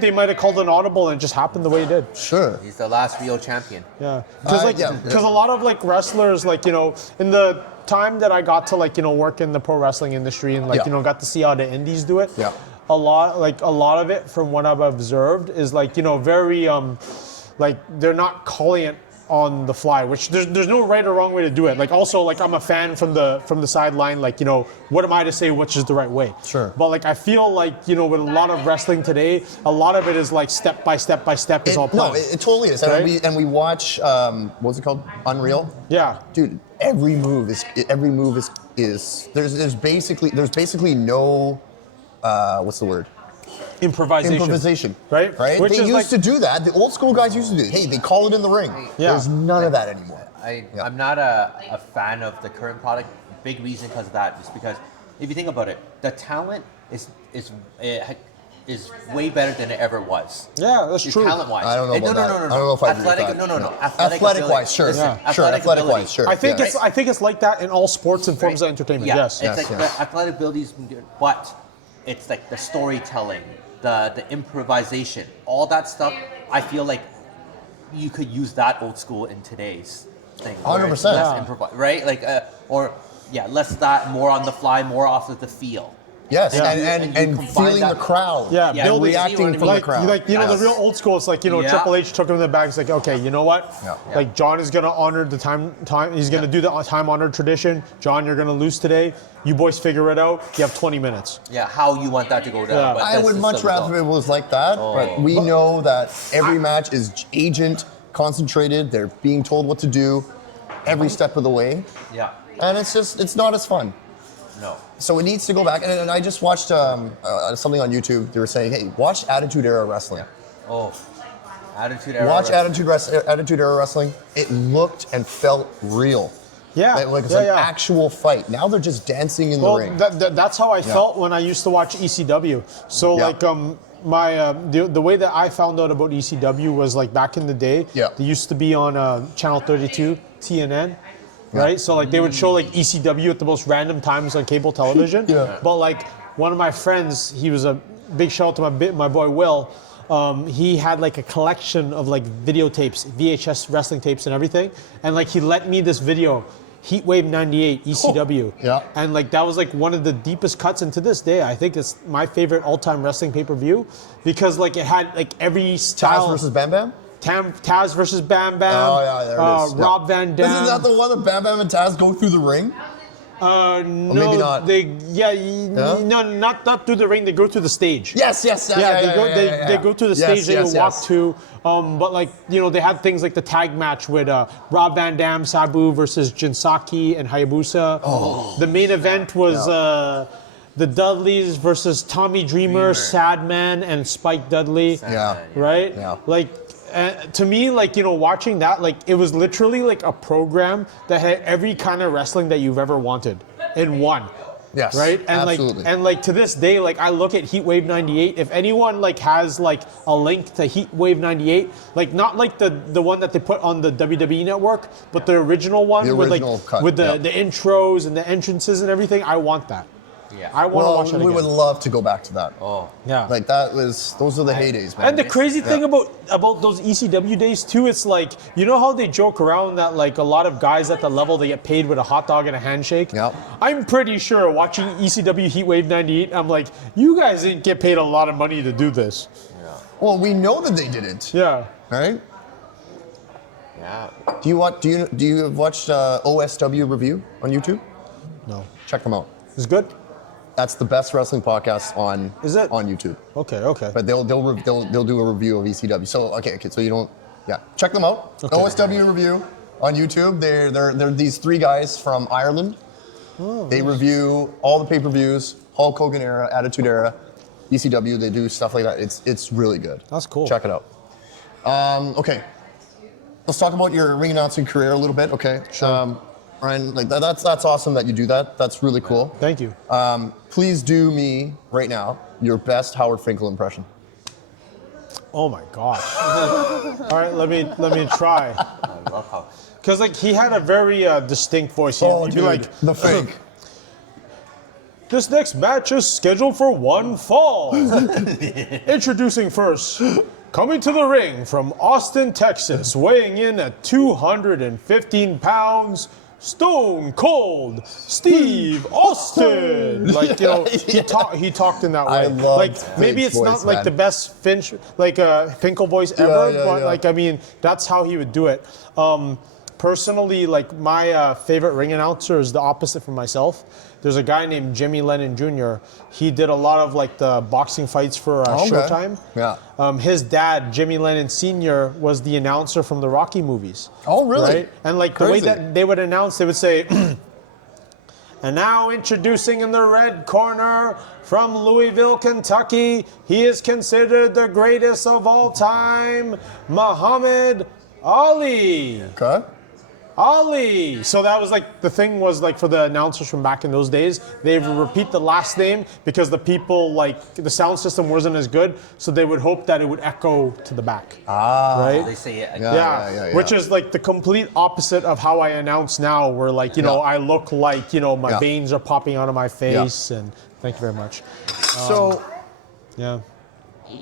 they might have called an audible, and it just happened the way it did. Sure. He's the last real champion. Yeah, because a lot of like wrestlers, like in the time that I got to work in the pro wrestling industry and got to see how the indies do it. Yeah. A lot of it, from what I've observed, is very they're not calling it on the fly, which there's no right or wrong way to do it. Like also, like I'm a fan from the sideline, what am I to say which is the right way? Sure. But I feel with a lot of wrestling today, a lot of it is step by step by step is all planned. No, it totally is. Right? And we watch what's it called? Unreal? Yeah. Dude, every move is there's basically no what's the word? Improvisation. Right? Which they used to do that. The old school guys used to do it. Hey, they call it in the ring. Yeah. There's none of that anymore. I'm not a fan of the current product. Big reason because of that is because if you think about it, the talent is way better than it ever was. Yeah, that's true. Talent-wise. I don't know about that. No. I don't know if I agree with that. No. Athletic-wise, sure. Listen, Sure, athletic-wise, sure. I think yes. it's like that in all sports and forms of entertainment. Yeah, Yes. it's the athletic ability is good, but it's like the storytelling, the improvisation, all that stuff. I feel like you could use that old school in today's thing. 100%. Less right? Less that, more on the fly, more off of the feel. Yes, Yeah. and And you feeling combine the crowd. Yeah, Yeah, building, reacting from the crowd. the real old school. It's Triple H took him in the bag. It's like, okay, you know what? Yeah. John is gonna honor the time. He's gonna do the time-honored tradition. John, you're gonna lose today. You boys figure it out. You have 20 minutes. Yeah, how you want that to go down. Yeah. But I this would is much the rather result. it was like that, but we know that every match is agent concentrated. They're being told what to do every step of the way, Yeah, and it's not as fun. no. So it needs to go back. And I just watched something on YouTube. They were saying, hey, watch Attitude Era Wrestling. Oh, Attitude Era. Watch Attitude Era Wrestling. It looked and felt real. Yeah, Like it's an actual fight. Now they're just dancing in the ring. That's how I felt when I used to watch ECW. So the way that I found out about ECW was back in the day. Yeah. They used to be on Channel 32, TNN. Right, so they would show ECW at the most random times on cable television. Yeah. But one of my friends, he was a big shout out to my boy Will. He had a collection of videotapes, VHS wrestling tapes and everything, and he lent me this video. Heatwave 98 ECW. Yeah. And like that was like one of the deepest cuts, and to this day I think it's my favorite all-time wrestling pay-per-view because like it had like every style. Taz versus Bam Bam? Taz versus Bam Bam. Oh yeah, there it is. Rob Van Dam. Isn't that the one that Bam Bam and Taz go through the ring? No, maybe not. No, not through the ring. They go to the stage. Yes. They go to the stage that you walk to. But like they had things like the tag match with Rob Van Dam, Sabu versus Jinsaki and Hayabusa. Oh. The main event was the Dudleys versus Tommy Dreamer, Sadman, and Spike Dudley. Right. Yeah. Like. To me, like, watching that, like, it was literally like a program that had every kind of wrestling that you've ever wanted in one. Yes. Right? And absolutely. like to this day, like I look at Heatwave 98, if anyone like has like a link to Heatwave 98, like not like the one that they put on the WWE network, but the original one The original with like cut, with the intros and the entrances and everything, I want that. Yeah. I want to watch it again. We would love to go back to that. Oh. Yeah. Like those are the heydays, man. And the crazy thing about those ECW days too, it's like, how they joke around that like a lot of guys at the level they get paid with a hot dog and a handshake. Yep. I'm pretty sure watching ECW Heatwave 98, I'm like, you guys didn't get paid a lot of money to do this. Yeah. Well, we know that they didn't. Yeah. Right? Yeah. Do you watch OSW Review on YouTube? No. Check them out. It's good? That's the best wrestling podcast on YouTube. Okay. But they'll do a review of ECW. So so you don't check them out. Okay. OSW Review on YouTube. They're these three guys from Ireland. Oh, they review all the pay-per-views, Hulk Hogan era, Attitude era, ECW. They do stuff like that. It's really good. That's cool. Check it out. Okay. Let's talk about your ring announcing career a little bit. Okay. Sure. Ryan, like that's awesome that you do that. That's really cool. Thank you. Please do me right now your best Howard Finkel impression. Oh my gosh. All right, let me try. I love how. Because like he had a very distinct voice. He'd be like the fake. This next match is scheduled for one fall. Introducing first, coming to the ring from Austin, Texas, weighing in at 215 pounds, Stone Cold Steve Austin. Like he talked in that way. I love like maybe it's voice, not like man. the best Finkel voice ever, but like I mean that's how he would do it. Personally, like my favorite ring announcer is the opposite from myself. There's a guy named Jimmy Lennon Jr. He did a lot of like the boxing fights for Showtime. Yeah. His dad, Jimmy Lennon Sr., was the announcer from the Rocky movies. Oh, really? Right? And like Crazy. the way that they would announce, they would say, and now introducing in the red corner from Louisville, Kentucky, he is considered the greatest of all time, Muhammad Ali. Okay. Ali. So that was like, the thing was like for the announcers from back in those days, they would repeat the last name because the people, like the sound system wasn't as good, so they would hope that it would echo to the back. Right? They say it. Yeah. Which is like the complete opposite of how I announce now, where like, I look like, my veins are popping out of my face, and thank you very much. Yeah.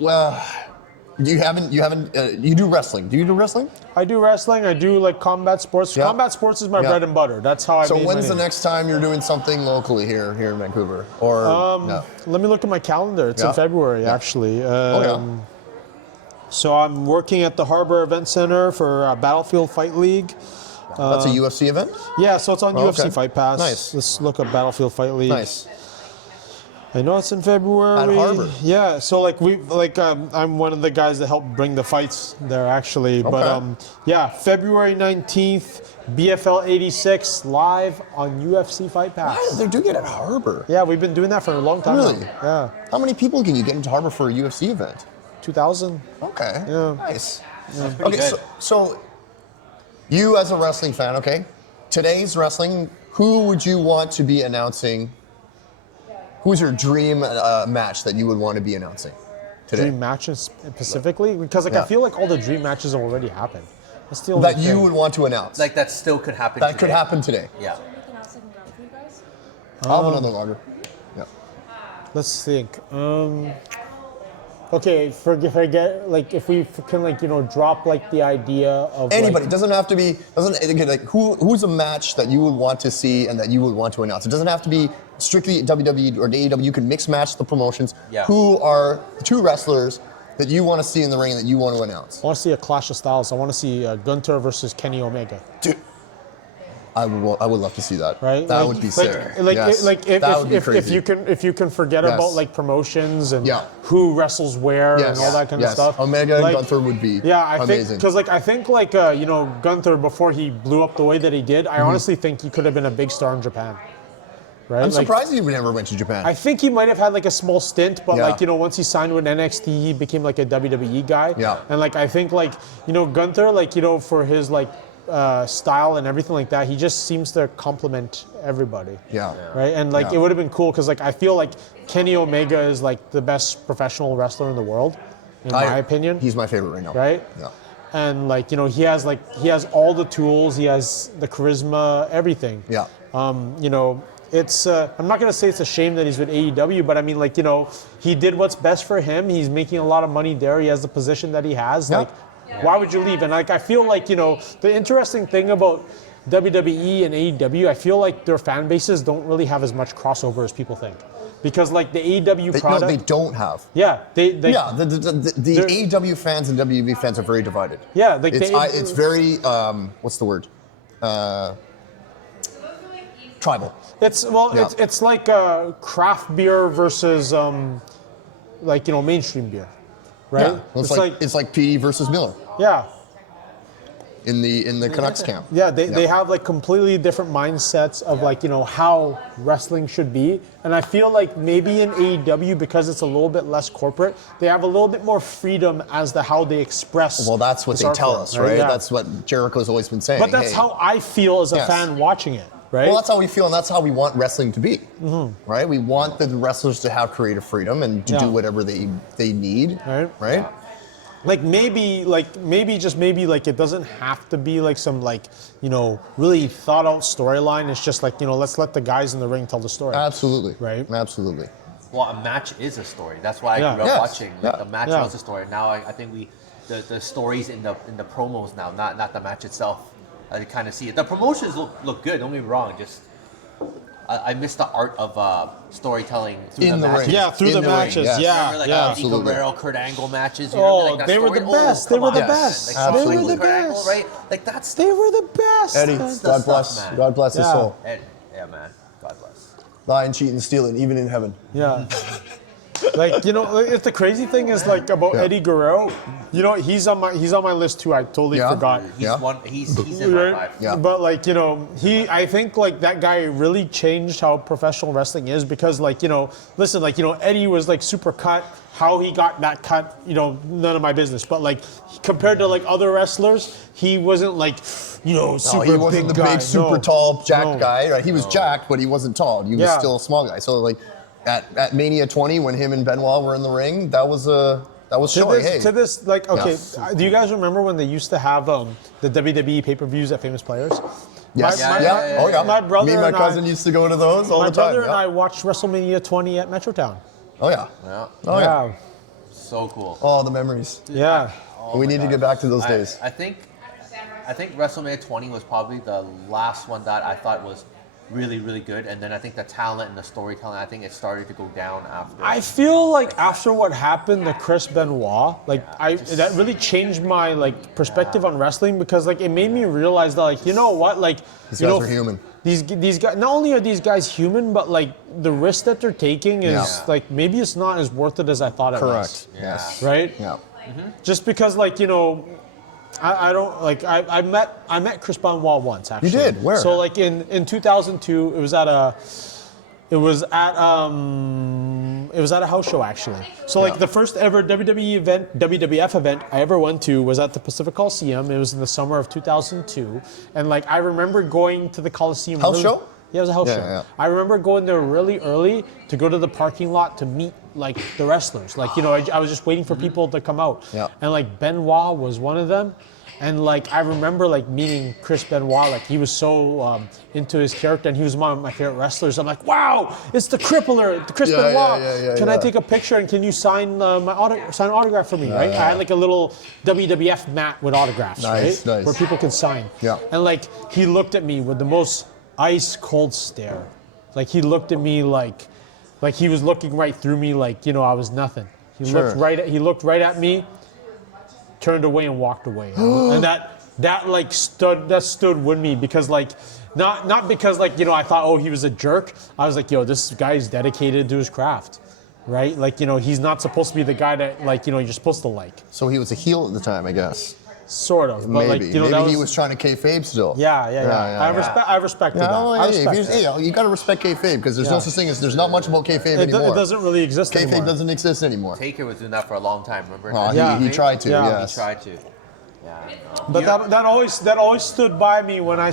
Well, you do wrestling. Do you do wrestling? I do wrestling. I do like combat sports. Yeah. Combat sports is my bread and butter. That's how I So made when's my the name. next time you're doing something locally here in Vancouver? Or no? Let me look at my calendar. It's in February, actually. So I'm working at the Harbor Event Center for Battlefield Fight League. That's a UFC event? Yeah, so it's on UFC okay. Fight Pass. Nice. Let's look at Battlefield Fight League. Nice. I know it's in February. At Harbor. Yeah, so like I'm one of the guys that helped bring the fights there actually. Okay. But February 19th, BFL 86 live on UFC Fight Pass. Wow, they do get at Harbor. Yeah, we've been doing that for a long time Really? now. Yeah. How many people can you get into Harbor for a UFC event? 2,000. Okay. Yeah. Nice. Yeah. Okay, so you as a wrestling fan, okay? Today's wrestling, who would you want to be announcing? Who's your dream match that you would want to be announcing today? Dream matches specifically? Because I feel like all the dream matches have already happened. That's the only That thing. you would want to announce. Like that still could happen. That could happen today. Yeah. I'll have another lager. Yeah. Let's think. okay, forget like if we can like drop like the idea of Anybody, like, doesn't have to be, like who's a match that you would want to see and that you would want to announce. It doesn't have to be strictly WWE or AEW. You can mix match the promotions. Yeah. Who are the 2 wrestlers that you want to see in the ring that you want to announce? I want to see a clash of styles. I want to see Gunther versus Kenny Omega. Dude, I would love to see that. Right? That Like- would be like- sick. Like, Yes. like That would be if crazy. you can forget Yes. about like promotions and Yeah. who wrestles where Yes. and all that kind Yes. of stuff. Omega and Like, Gunther would be I think amazing. because I think Gunther before he blew up the way that he did, I honestly think he could have been a big star in Japan. Right? I'm Like, surprised he never went to Japan. I think he might have had like a small stint, but Yeah. once he signed with NXT, he became like a WWE guy. Yeah. And like I think Gunther, for his style and everything like that, he just seems to complement everybody. Yeah. Right. And Yeah. it would have been cool because I feel like Kenny Omega is like the best professional wrestler in the world, in my opinion. He's my favorite right now. Right. Yeah. And he has all the tools, he has the charisma, everything. Yeah. It's I'm not gonna say it's a shame that he's with AEW, but I mean he did what's best for him. He's making a lot of money there. He has the position that he has. Yeah. Why would you leave? And I feel like the interesting thing about WWE and AEW, I feel like their fan bases don't really have as much crossover as people think, because the AEW product. No, they don't have. Yeah, they The AEW fans and WWE fans are very divided. Yeah, it's very what's the word? Tribal. It's Yeah. it's like craft beer versus mainstream beer, right? Yeah. It's like PD versus Miller yeah. in the Canucks camp. Yeah, they have completely different mindsets of how wrestling should be, and I feel like maybe in AEW, because it's a little bit less corporate, they have a little bit more freedom as to how they express. Well, that's what this they art tell form, us, right? Yeah. That's what Jericho's always been saying. But that's hey. how I feel as a Yes. fan watching it, right? Well, that's how we feel, and that's how we want wrestling to be, right? We want the wrestlers to have creative freedom and to Yeah. do whatever they need, right? Maybe it doesn't have to be some really thought out storyline. It's just let's let the guys in the ring tell the story. Absolutely, Right. Absolutely. Well, a match is a story. That's why I Yeah. grew up Yes. watching. Yeah. The match Yeah. was a story. Now I think the stories in the promos now, not the match itself. I kind of see it. The promotions look good. Don't get me wrong. Just I miss the art of storytelling through In the the ring. matches. Yeah, through In the the ring, matches. yes. Yeah, Remember yeah. Eddie Absolutely. Guerrero, Kurt Angle matches. You Oh, remember, that they were story? the best. Oh, They come were the on, best. man. They were Like, the Kurt Angle, best. right? Like that's They were the best. Eddie, That's the God stuff, bless, man. God bless his Yeah. soul. yeah, man. God bless. Lying, cheating, stealing, even in heaven. Yeah. It's the crazy thing is about Yeah. Eddie Guerrero. He's on my list too. I totally Yeah? forgot. He's Yeah. He's in my Right? life. Yeah. But I think that guy really changed how professional wrestling is, because listen, Eddie was super cut. How he got that cut, none of my business. But compared to other wrestlers, he wasn't super No, he wasn't big the guy. big, super No. tall, jacked No. guy. Right? He was jacked, but he wasn't tall. He was Yeah. still a small guy. So at Mania 20, when him and Benoit were in the ring, that was showing. Hey, To this, okay, Yeah. do you guys remember when they used to have the WWE pay-per-views at Famous Players? yes, my- yeah, oh yeah. my brother Me and my and I- cousin used to go to those all My the time. brother and yeah. I watched WrestleMania 20 at Metrotown. Oh yeah. Yeah. Oh yeah. So cool. Oh, the memories. Yeah. we need to get back to those days. I think WrestleMania 20 was probably the last one that I thought was really, really good. And then I think the talent and the storytelling, I think it started to go down after. I feel after what happened to Chris Benoit, that really changed my perspective on wrestling, because it made me realize that These guys are human. These guys, not only are these guys human, but the risk that they're taking is Yeah. maybe it's not as worth it as I thought it was. Correct. Yes. Right? Yeah. Just because I don't I met Chris Benoit once, actually. You did? Where? So in 2002, it was at a house show, actually. So Yeah. the first ever WWF event I ever went to was at the Pacific Coliseum. It was in the summer of 2002, and I remember going to the Coliseum. House show? Yeah, it was a house Yeah, show. yeah. I remember going there really early to go to the parking lot to meet the wrestlers. I was just waiting for people to come out. Yeah. And Benoit was one of them. And like I remember like meeting Chris Benoit, like he was so into his character, and he was one of my favorite wrestlers. I'm like, wow, it's the Crippler, Chris Benoit. Can I take a picture and can you sign sign an autograph for me? Right? I had like a little WWF mat with autographs, right? Nice. Where people could sign. Yeah. And like he looked at me with the most ice cold stare. Like he looked at me like he was looking right through me, like I was nothing. He looked right at me, turned away and walked away. And that stood with me because like not because like I thought, oh, he was a jerk. I was like, this guy's dedicated to his craft. Right? Like, he's not supposed to be the guy that like, you're supposed to like. So he was a heel at the time, I guess. Sort of. Maybe. But like, Maybe he was trying to kayfabe still. Yeah. I respected that. You got to respect kayfabe because there's no such thing as there's not much about kayfabe anymore. It doesn't really exist anymore. Kayfabe doesn't exist anymore. Taker was doing that for a long time, remember? He tried to, yes. He tried to. Yeah. But that always stood by me when I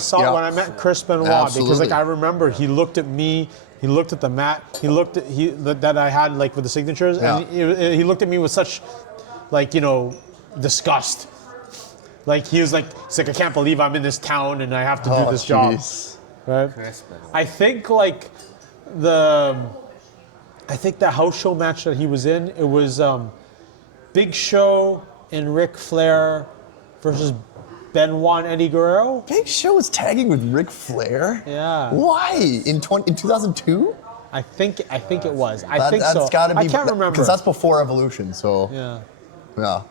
met Chris Benoit because like I remember he looked at me, he looked at the mat, he looked at that I had like with the signatures, and he looked at me with such like disgust. Like he was like, I can't believe I'm in this town and I have to do this job. Right? I think like the house show match that he was in, it was Big Show and Ric Flair versus Benoit and Eddie Guerrero. Big Show was tagging with Ric Flair? Yeah. Why? In 2002? I think it was. That's gotta be, I can't remember. Because that's before Evolution, so. Yeah.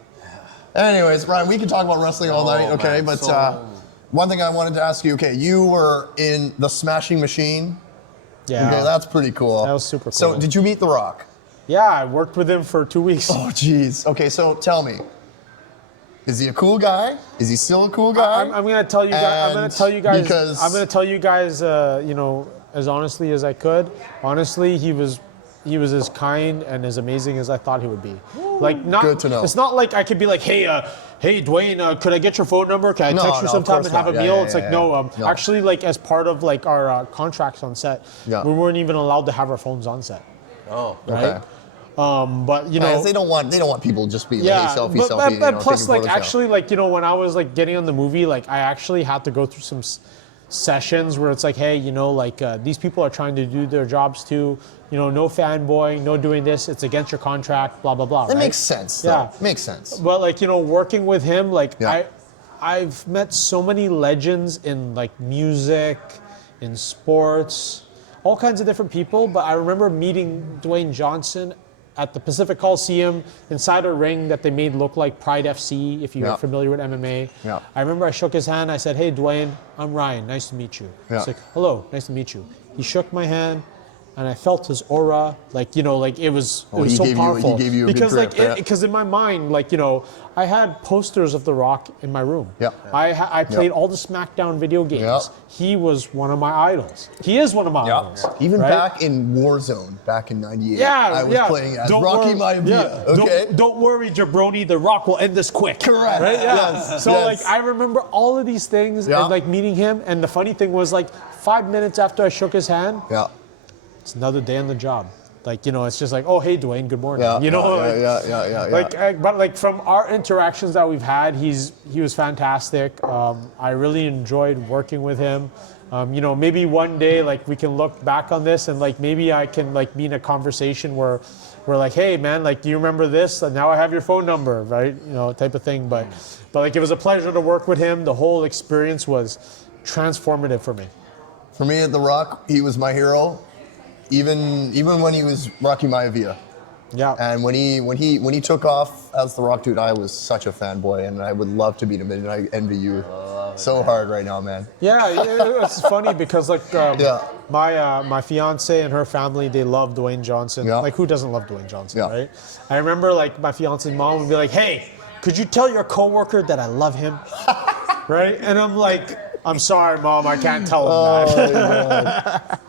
Anyways, Ryan, we can talk about wrestling all night, okay? Man, but one thing I wanted to ask you, okay, you were in the Smashing Machine. Yeah. Okay, that's pretty cool. That was super cool. So, did you meet The Rock? Yeah, I worked with him for 2 weeks. Oh, jeez. Okay, so tell me, is he a cool guy? Is he still a cool guy? I'm gonna tell you guys. I'm gonna tell you guys. As honestly as I could. Honestly, he was as kind and as amazing as I thought he would be. Like, not. Good to know. It's not like I could be like, hey, Dwayne, could I get your phone number? Can I text you sometime and have a meal? It's like, no. Actually, like as part of like our contracts on set, we weren't even allowed to have our phones on set. Oh, right. Okay. But they don't want people just be like, hey, selfie. But plus, like actually, like when I was like getting on the movie, like I actually had to go through some sessions where it's like, hey, these people are trying to do their jobs too. No fanboying, no doing this. It's against your contract. Blah blah blah. That makes sense. Though. Yeah, makes sense. But like working with him, like I've met so many legends in like music, in sports, all kinds of different people. But I remember meeting Dwayne Johnson at the Pacific Coliseum inside a ring that they made look like Pride FC, if you're familiar with MMA. Yeah. I remember I shook his hand. I said, hey, Dwayne, I'm Ryan. Nice to meet you. He's like, hello, nice to meet you. He shook my hand, and I felt his aura. Like, it was so powerful. He gave you a good grip, because in my mind, like, I had posters of The Rock in my room. Yeah. I played all the SmackDown video games. Yeah. He was one of my idols. He is one of my idols. Even back in Warzone, back in '98, I was playing as Rocky Maivia. Okay. Don't worry, jabroni. The Rock will end this quick. Correct. Right? Yeah. Yes. So like, I remember all of these things and like meeting him. And the funny thing was, like 5 minutes after I shook his hand, it's another day on the job. Like, it's just like, oh, hey, Dwayne, good morning. But like from our interactions that we've had, he was fantastic. I really enjoyed working with him. Maybe one day, like, we can look back on this and like maybe I can like be in a conversation where we're like, hey, man, like, do you remember this? And now I have your phone number, right? Type of thing. But like, it was a pleasure to work with him. The whole experience was transformative for me. For me, at The Rock, he was my hero. Even when he was Rocky Maivia. Yeah. And when he took off as The Rock, dude, I was such a fanboy, and I would love to beat him, and I envy you so hard right now, man. Yeah, it's funny because like my fiance and her family, they love Dwayne Johnson. Yeah. Like, who doesn't love Dwayne Johnson, right? I remember like my fiance's mom would be like, hey, could you tell your coworker that I love him? Right? And I'm like, I'm sorry, Mom, I can't tell him that.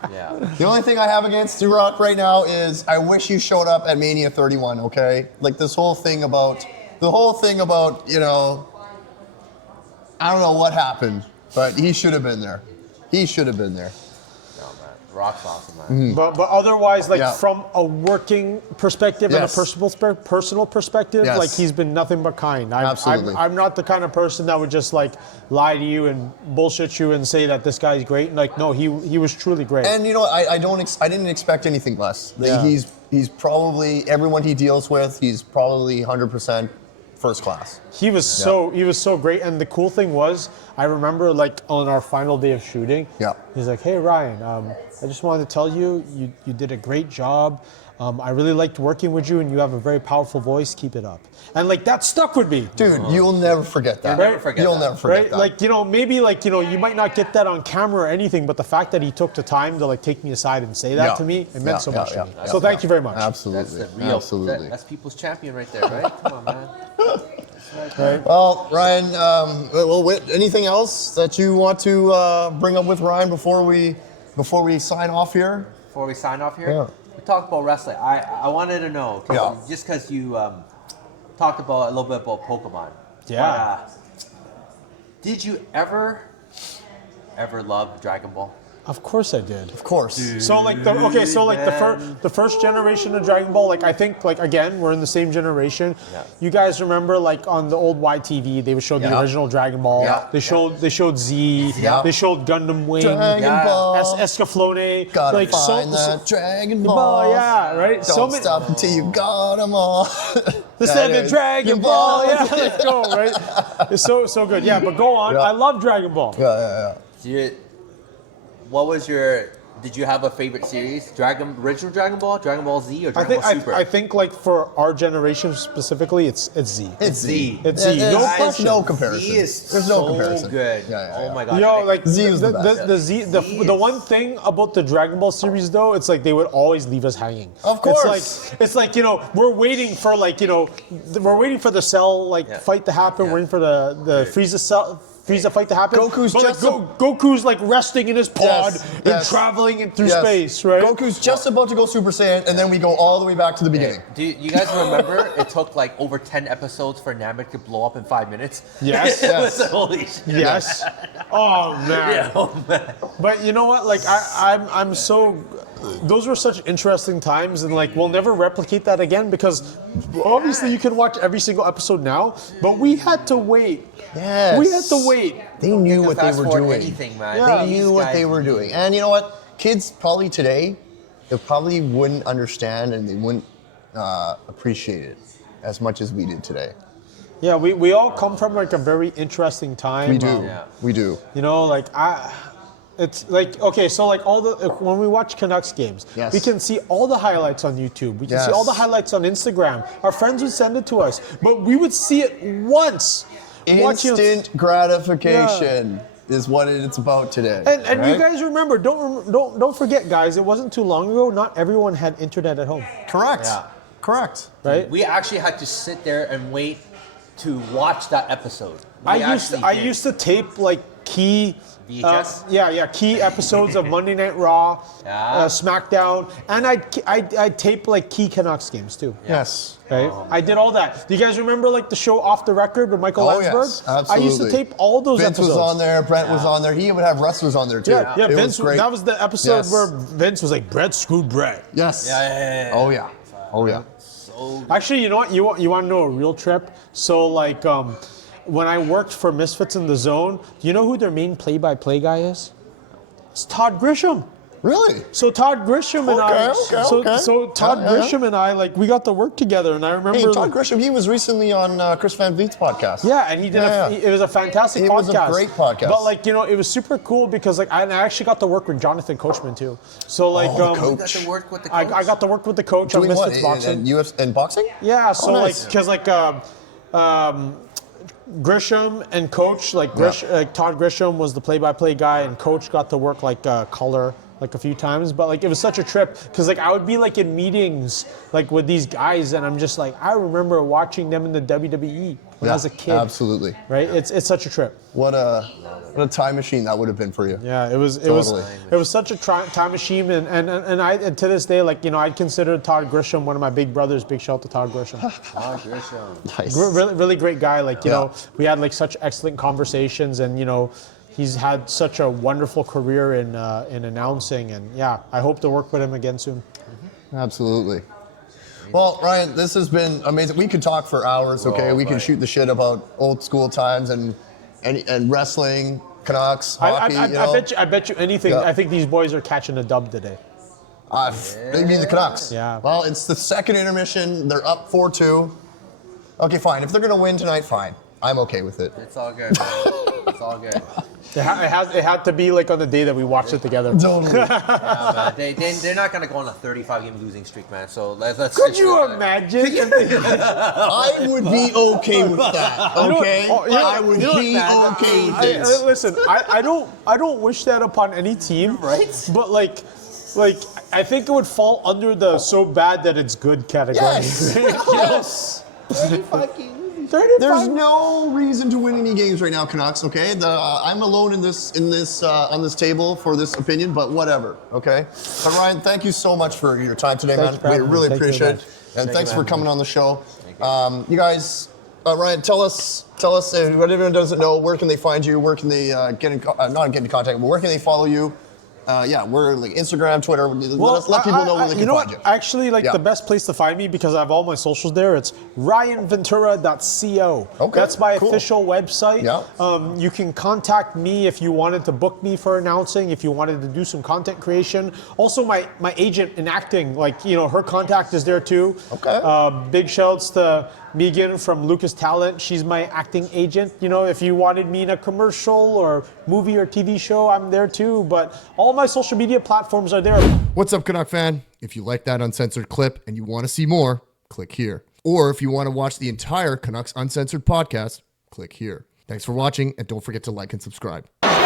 The only thing I have against The Rock right now is I wish you showed up at Mania 31, okay? Like this whole thing about, I don't know what happened, but he should have been there. He should have been there. No, man. Rock's awesome, man. But otherwise, like Yeah. from a working perspective and a Yes. personal perspective, Yes. like he's been nothing but kind. Absolutely. I'm not the kind of person that would just like lie to you and bullshit you and say that this guy's great. Like no, he was truly great. And you know, I didn't expect anything less. Yeah. He's probably everyone he deals with. He's probably 100% first class. He was so great, and the cool thing was, I remember like on our final day of shooting, Yeah. he's like, "Hey Ryan, I just wanted to tell you, you did a great job. I really liked working with you, and you have a very powerful voice. Keep it up." And like that stuck with me, Dude, you'll never forget that. You'll never forget You'll that. never forget right? that. Like maybe like you might not get that on camera or anything, but the fact that he took the time to like take me aside and say that Yeah. to me, it meant so much to me. yeah, So thank you very much. Absolutely. That's the real. Absolutely. That's people's champion right there, right? Come on, man. Well, Ryan, anything else that you want to bring up with Ryan before we sign off here? Before we sign off here, Yeah. we talked about wrestling. I wanted to know, just because you talked about a little bit about Pokemon. Yeah. But, did you ever love Dragon Ball? Of course I did. Of course. So like the first generation of Dragon Ball, like I think like again we're in the same generation. Yeah. You guys remember like on the old YTV they would show the Yeah. original Dragon Ball. Yeah. They showed Z. Yeah. They showed Gundam Wing. Dragon Yeah. Ball. Escaflowne. Gotta like find that Dragon Ball. yeah, right. Don't stop until you got them all. The seven Dragon Ball. Yeah, let's go. Right. It's so good. Yeah, but go on. Yeah. I love Dragon Ball. Yeah. What was your? Did you have a favorite series? Original Dragon Ball, Dragon Ball Z, or Dragon Ball Super? I think like for our generation specifically, it's Z. It's Z. It's Z. There's No question. no comparison. Z is There's so no comparison. good. Yeah. Oh my god. Yo, like Z was the the best. Z, Z the is- one thing about the Dragon Ball series though, it's like they would always leave us hanging. Of course. It's like we're waiting for we're waiting for the Cell fight to happen. Yeah. We're waiting for the Frieza fight to happen. Goku's but just Goku's like resting in his pod and yes. traveling through Yes. space, right? Goku's just about to go Super Saiyan, and then we go all the way back to the beginning. Do you guys remember it took like over 10 episodes for Namek to blow up in 5 minutes? Yes. It was holy shit. Yes. Oh man. Yeah, oh man. But you know what? Like I'm so. Those were such interesting times, and like we'll never replicate that again because obviously you can watch every single episode now, but we had to wait. Yes. We had to wait. They knew what they Fast were forward doing. anything, man. Yeah. They These knew what guys- they were doing. And you know what? Kids probably today, they probably wouldn't understand and they wouldn't appreciate it as much as we did today. Yeah, we all come from like a very interesting time. We do. Yeah. We do. You know, like it's like okay, so like when we watch Canucks games, Yes. we can see all the highlights on YouTube. We can see Yes. all the highlights on Instagram. Our friends would send it to us, but we would see it once. Watching- Instant gratification is what it's about today. And right? you guys remember, don't forget, guys. It wasn't too long ago. Not everyone had internet at home, Correct. Yeah. Correct. right? We actually had to sit there and wait to watch that episode. I used to tape like key. VHS? Key episodes of Monday Night Raw, Yeah. SmackDown, and I'd tape like key Canucks games too. Yes. Right? I did all that. Do you guys remember like the show Off the Record with Michael Oh, Landsberg? yes. Absolutely. I used to tape all those Vince episodes. was on there. Brent was on there. He would have wrestlers on there too. Yeah, It Vince. was great. That was the episode Yes. where Vince was like, "Brett screwed Brett." Yes. Yeah. Oh yeah. Oh yeah. Actually, you know what? You want to know a real trip? So like, when I worked for Misfits in the Zone, do you know who their main play-by-play guy is? It's Todd Grisham. Really? So Todd Grisham and I. Okay. So Todd Yeah. Grisham and I, like, we got to work together, and I remember. Hey, Todd like, Grisham, he was recently on Chris Van Vliet's podcast. yeah, and he did. Yeah. It was a fantastic It podcast. was a great podcast. But like, you know, it was super cool because like I actually got to work with Jonathan Coachman too. So like, the You coach. got to work with the I coach? got to work with the coach Doing on what? Misfits boxing. In boxing? Yeah, so nice. like, cause like Grisham and Coach, like Todd Grisham was the play-by-play guy, and Coach got to work like color like a few times. But like it was such a trip because like I would be like in meetings like with these guys, and I'm just like I remember watching them in the WWE when I was a kid. Absolutely. Right? It's such a trip. What a time machine that would have been for you. Yeah, it was Totally. such a time machine, and to this day, like you know, I'd consider Todd Grisham one of my big brothers. Big shout out to Todd Grisham. Nice. Really great guy. Like you Yeah. know, we had like such excellent conversations, and you know, he's had such a wonderful career in announcing, and yeah, I hope to work with him again soon. Absolutely. Well, Ryan, this has been amazing. We could talk for hours, okay? We can shoot the shit about old school times and wrestling, Canucks, hockey. I bet you anything. Yeah. I think these boys are catching a dub today. They mean the Canucks. Yeah. Well, it's the second intermission. They're up 4-2. Okay, fine. If they're going to win tonight, fine. I'm okay with it. It's all good, man. It's all good. It had to be like on the day that we watched it together. Totally. Yeah, man. They're not gonna go on a 35-game losing streak, man. So let's. Could you imagine? I would be okay with that. Okay, I would be okay with this. Listen, I don't wish that upon any team, Right. But like I think it would fall under the so bad that it's good category. Yes. Yes. 35 games. There's no reason to win any games right now, Canucks. Okay, I'm alone in this on this table for this opinion, but whatever. Okay, but Ryan, thank you so much for your time today, Thanks man. for We really having me. appreciate it, and thanks for coming on the show. You guys, Ryan, tell us what everyone doesn't know. Where can they find you? Where can they not get into contact, but where can they follow you? We're like Instagram, Twitter. Let people know where they can find you. Actually, the best place to find me, because I have all my socials there, it's ryanventura.co. Okay, That's my cool. official website. Yeah. You can contact me if you wanted to book me for announcing, if you wanted to do some content creation. Also, my agent in acting, her contact is there too. Okay. Big shouts to Megan from Lucas Talent. She's my acting agent. If you wanted me in a commercial or movie or TV show, I'm there too. But all my social media platforms are there. What's up, Canuck fan? If you like that uncensored clip and you want to see more, click here. Or if you want to watch the entire Canucks Uncensored podcast, click here. Thanks for watching, and don't forget to like and subscribe. Yeah!